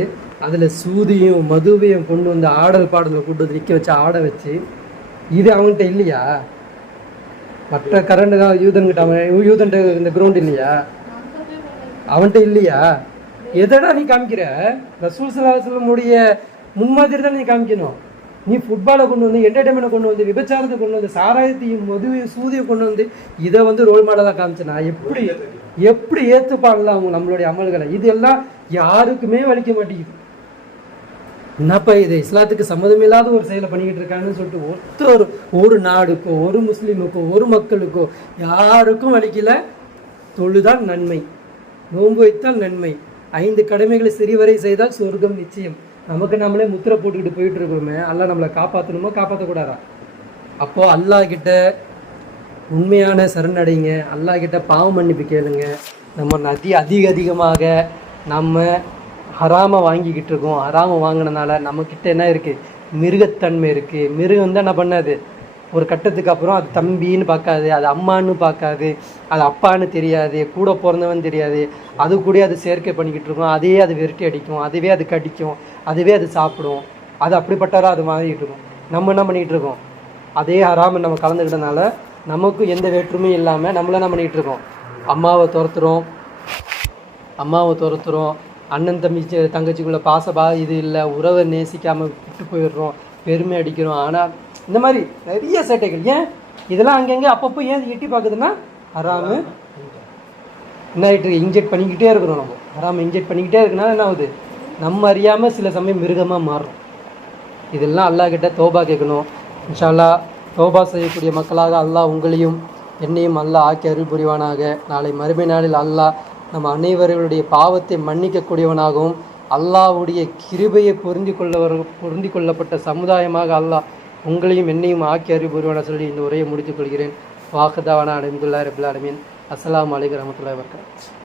அதில் சூதியும் மதுவையும் கொண்டு வந்து ஆடல் பாடலை கொண்டு வந்து நிற்க வச்சு ஆட வச்சு, இது அவன்கிட்ட இல்லையா? மற்ற கரண்ட் யூதன்கிட்ட, யூதன்ட்ட இந்த கிரவுண்ட் இல்லையா? அவன்கிட்ட இல்லையா? எதடா நீ காமிக்கிற? ரசூல் ஸல்லல்லாஹு அலைஹி வஸல்லமுடைய முன்மாதிரி தான் நீ காமிக்கணும். நீ ஃபுட்பாலை கொண்டு வந்து, என்டர்டைன்மெண்ட்டை கொண்டு வந்து, விபச்சாரத்தை கொண்டு வந்து, சாராயத்தையும் மதுவையும் சூதியும் கொண்டு வந்து இதை வந்து ரோல் மாடலாக காமிச்சனா எப்படி ஏற்றுப்பாங்களா அவங்க நம்மளுடைய அமல்களை? இது எல்லாம் யாருக்குமே வலிக்க மாட்டேங்குது. என்னப்பா இது இஸ்லாத்துக்கு சம்மதம் இல்லாத ஒரு செயலை பண்ணிக்கிட்டு இருக்காங்கன்னு சொல்லிட்டு ஒரு நாடுக்கோ ஒரு முஸ்லீமுக்கோ ஒரு மக்களுக்கோ யாருக்கும் வலிக்கல. தொழுதான் நன்மை, நோன்பு வைத்தால் நன்மை, 5 கடமைகளை சிறிவரை செய்தால் சொர்க்கம் நிச்சயம். நமக்கு நம்மளே முத்திரை போட்டுக்கிட்டு போயிட்டு இருக்கோமே, அல்லாஹ் நம்மளை காப்பாற்றணுமோ காப்பாற்றக்கூடாதா? அப்போ அல்லாஹ் கிட்ட உண்மையான சரணடைங்க, அல்லாஹ் கிட்ட பாவ மன்னிப்பு கேளுங்க. நம்ம அதிகமாக நம்ம ஹராம வாங்கிக்கிட்டு இருக்கோம். ஹராம வாங்கினதுனால நம்மக்கிட்ட என்ன இருக்குது? மிருகத்தன்மை இருக்குது. மிருகம் தான் என்ன பண்ணாது? ஒரு கட்டத்துக்கு அப்புறம் அது தம்பின்னு பார்க்காது, அது அம்மான்னு பார்க்காது, அது அப்பான்னு தெரியாது, கூட பிறந்தவன் தெரியாது. அது கூட அது சேர்க்கை பண்ணிக்கிட்டு இருக்கும். அதையே அது விரட்டி அடிக்கும், அதுவே அது கடிக்கும், அதுவே அது சாப்பிடும். அது அப்படிப்பட்டாரா அது மாறிக்கிட்டு இருக்கும். நம்ம என்ன பண்ணிக்கிட்டு இருக்கோம்? அதே ஹராம நம்ம கலந்துக்கிட்டனால நமக்கும் எந்த வேற்றுமையும் இல்லாமல் நம்மள என்ன பண்ணிக்கிட்டு இருக்கோம்? அம்மாவை துரத்துறோம், அண்ணன் தங்கச்சிக்குள்ள இது இல்லை, உறவை நேசிக்காமல் விட்டு போயிடுறோம், பெருமை அடிக்கிறோம். ஆனால் இந்த மாதிரி நிறைய சேட்டைகள். ஏன் இதெல்லாம் அங்கங்கே அப்பப்போ ஏன் எட்டி பார்க்குதுன்னா ஹராமு என்ன ஆகிட்டு இன்ஜெக்ட் பண்ணிக்கிட்டே இருக்கிறோம். நம்ம ஹராம இன்ஜெக்ட் பண்ணிக்கிட்டே இருக்கனால என்ன ஆகுது? நம்ம அறியாமல் சில சமயம் மிருகமாக மாறுறோம். இதெல்லாம் அல்லாஹ் கிட்ட தௌபா கேட்கணும். இன்ஷா அல்லாஹ் தௌபா செய்யக்கூடிய மக்களாக அல்லாஹ் உங்களையும் என்னையும் அல்லாஹ் ஆக்கி அருள் புரிவானாக. நாளை மறுமை நாளில் அல்லாஹ் நம்ம அனைவர்களுடைய பாவத்தை மன்னிக்கக்கூடியவனாகவும் அல்லாஹ்வுடைய கிருபையை பொருந்தி கொள்ளப்பட்ட சமுதாயமாக அல்லாஹ் உங்களையும் என்னையும் ஆக்கி அருள் புரிவான சொல்லி இந்த உரையை முடித்துக் கொள்கிறேன். வாக்குதாவான அலமதுல்லாஹி ரப்பில் ஆலமீன். அஸ்ஸலாமு அலைக்கும் வரஹ்மத்துல்லாஹி வபரகாத்துஹு.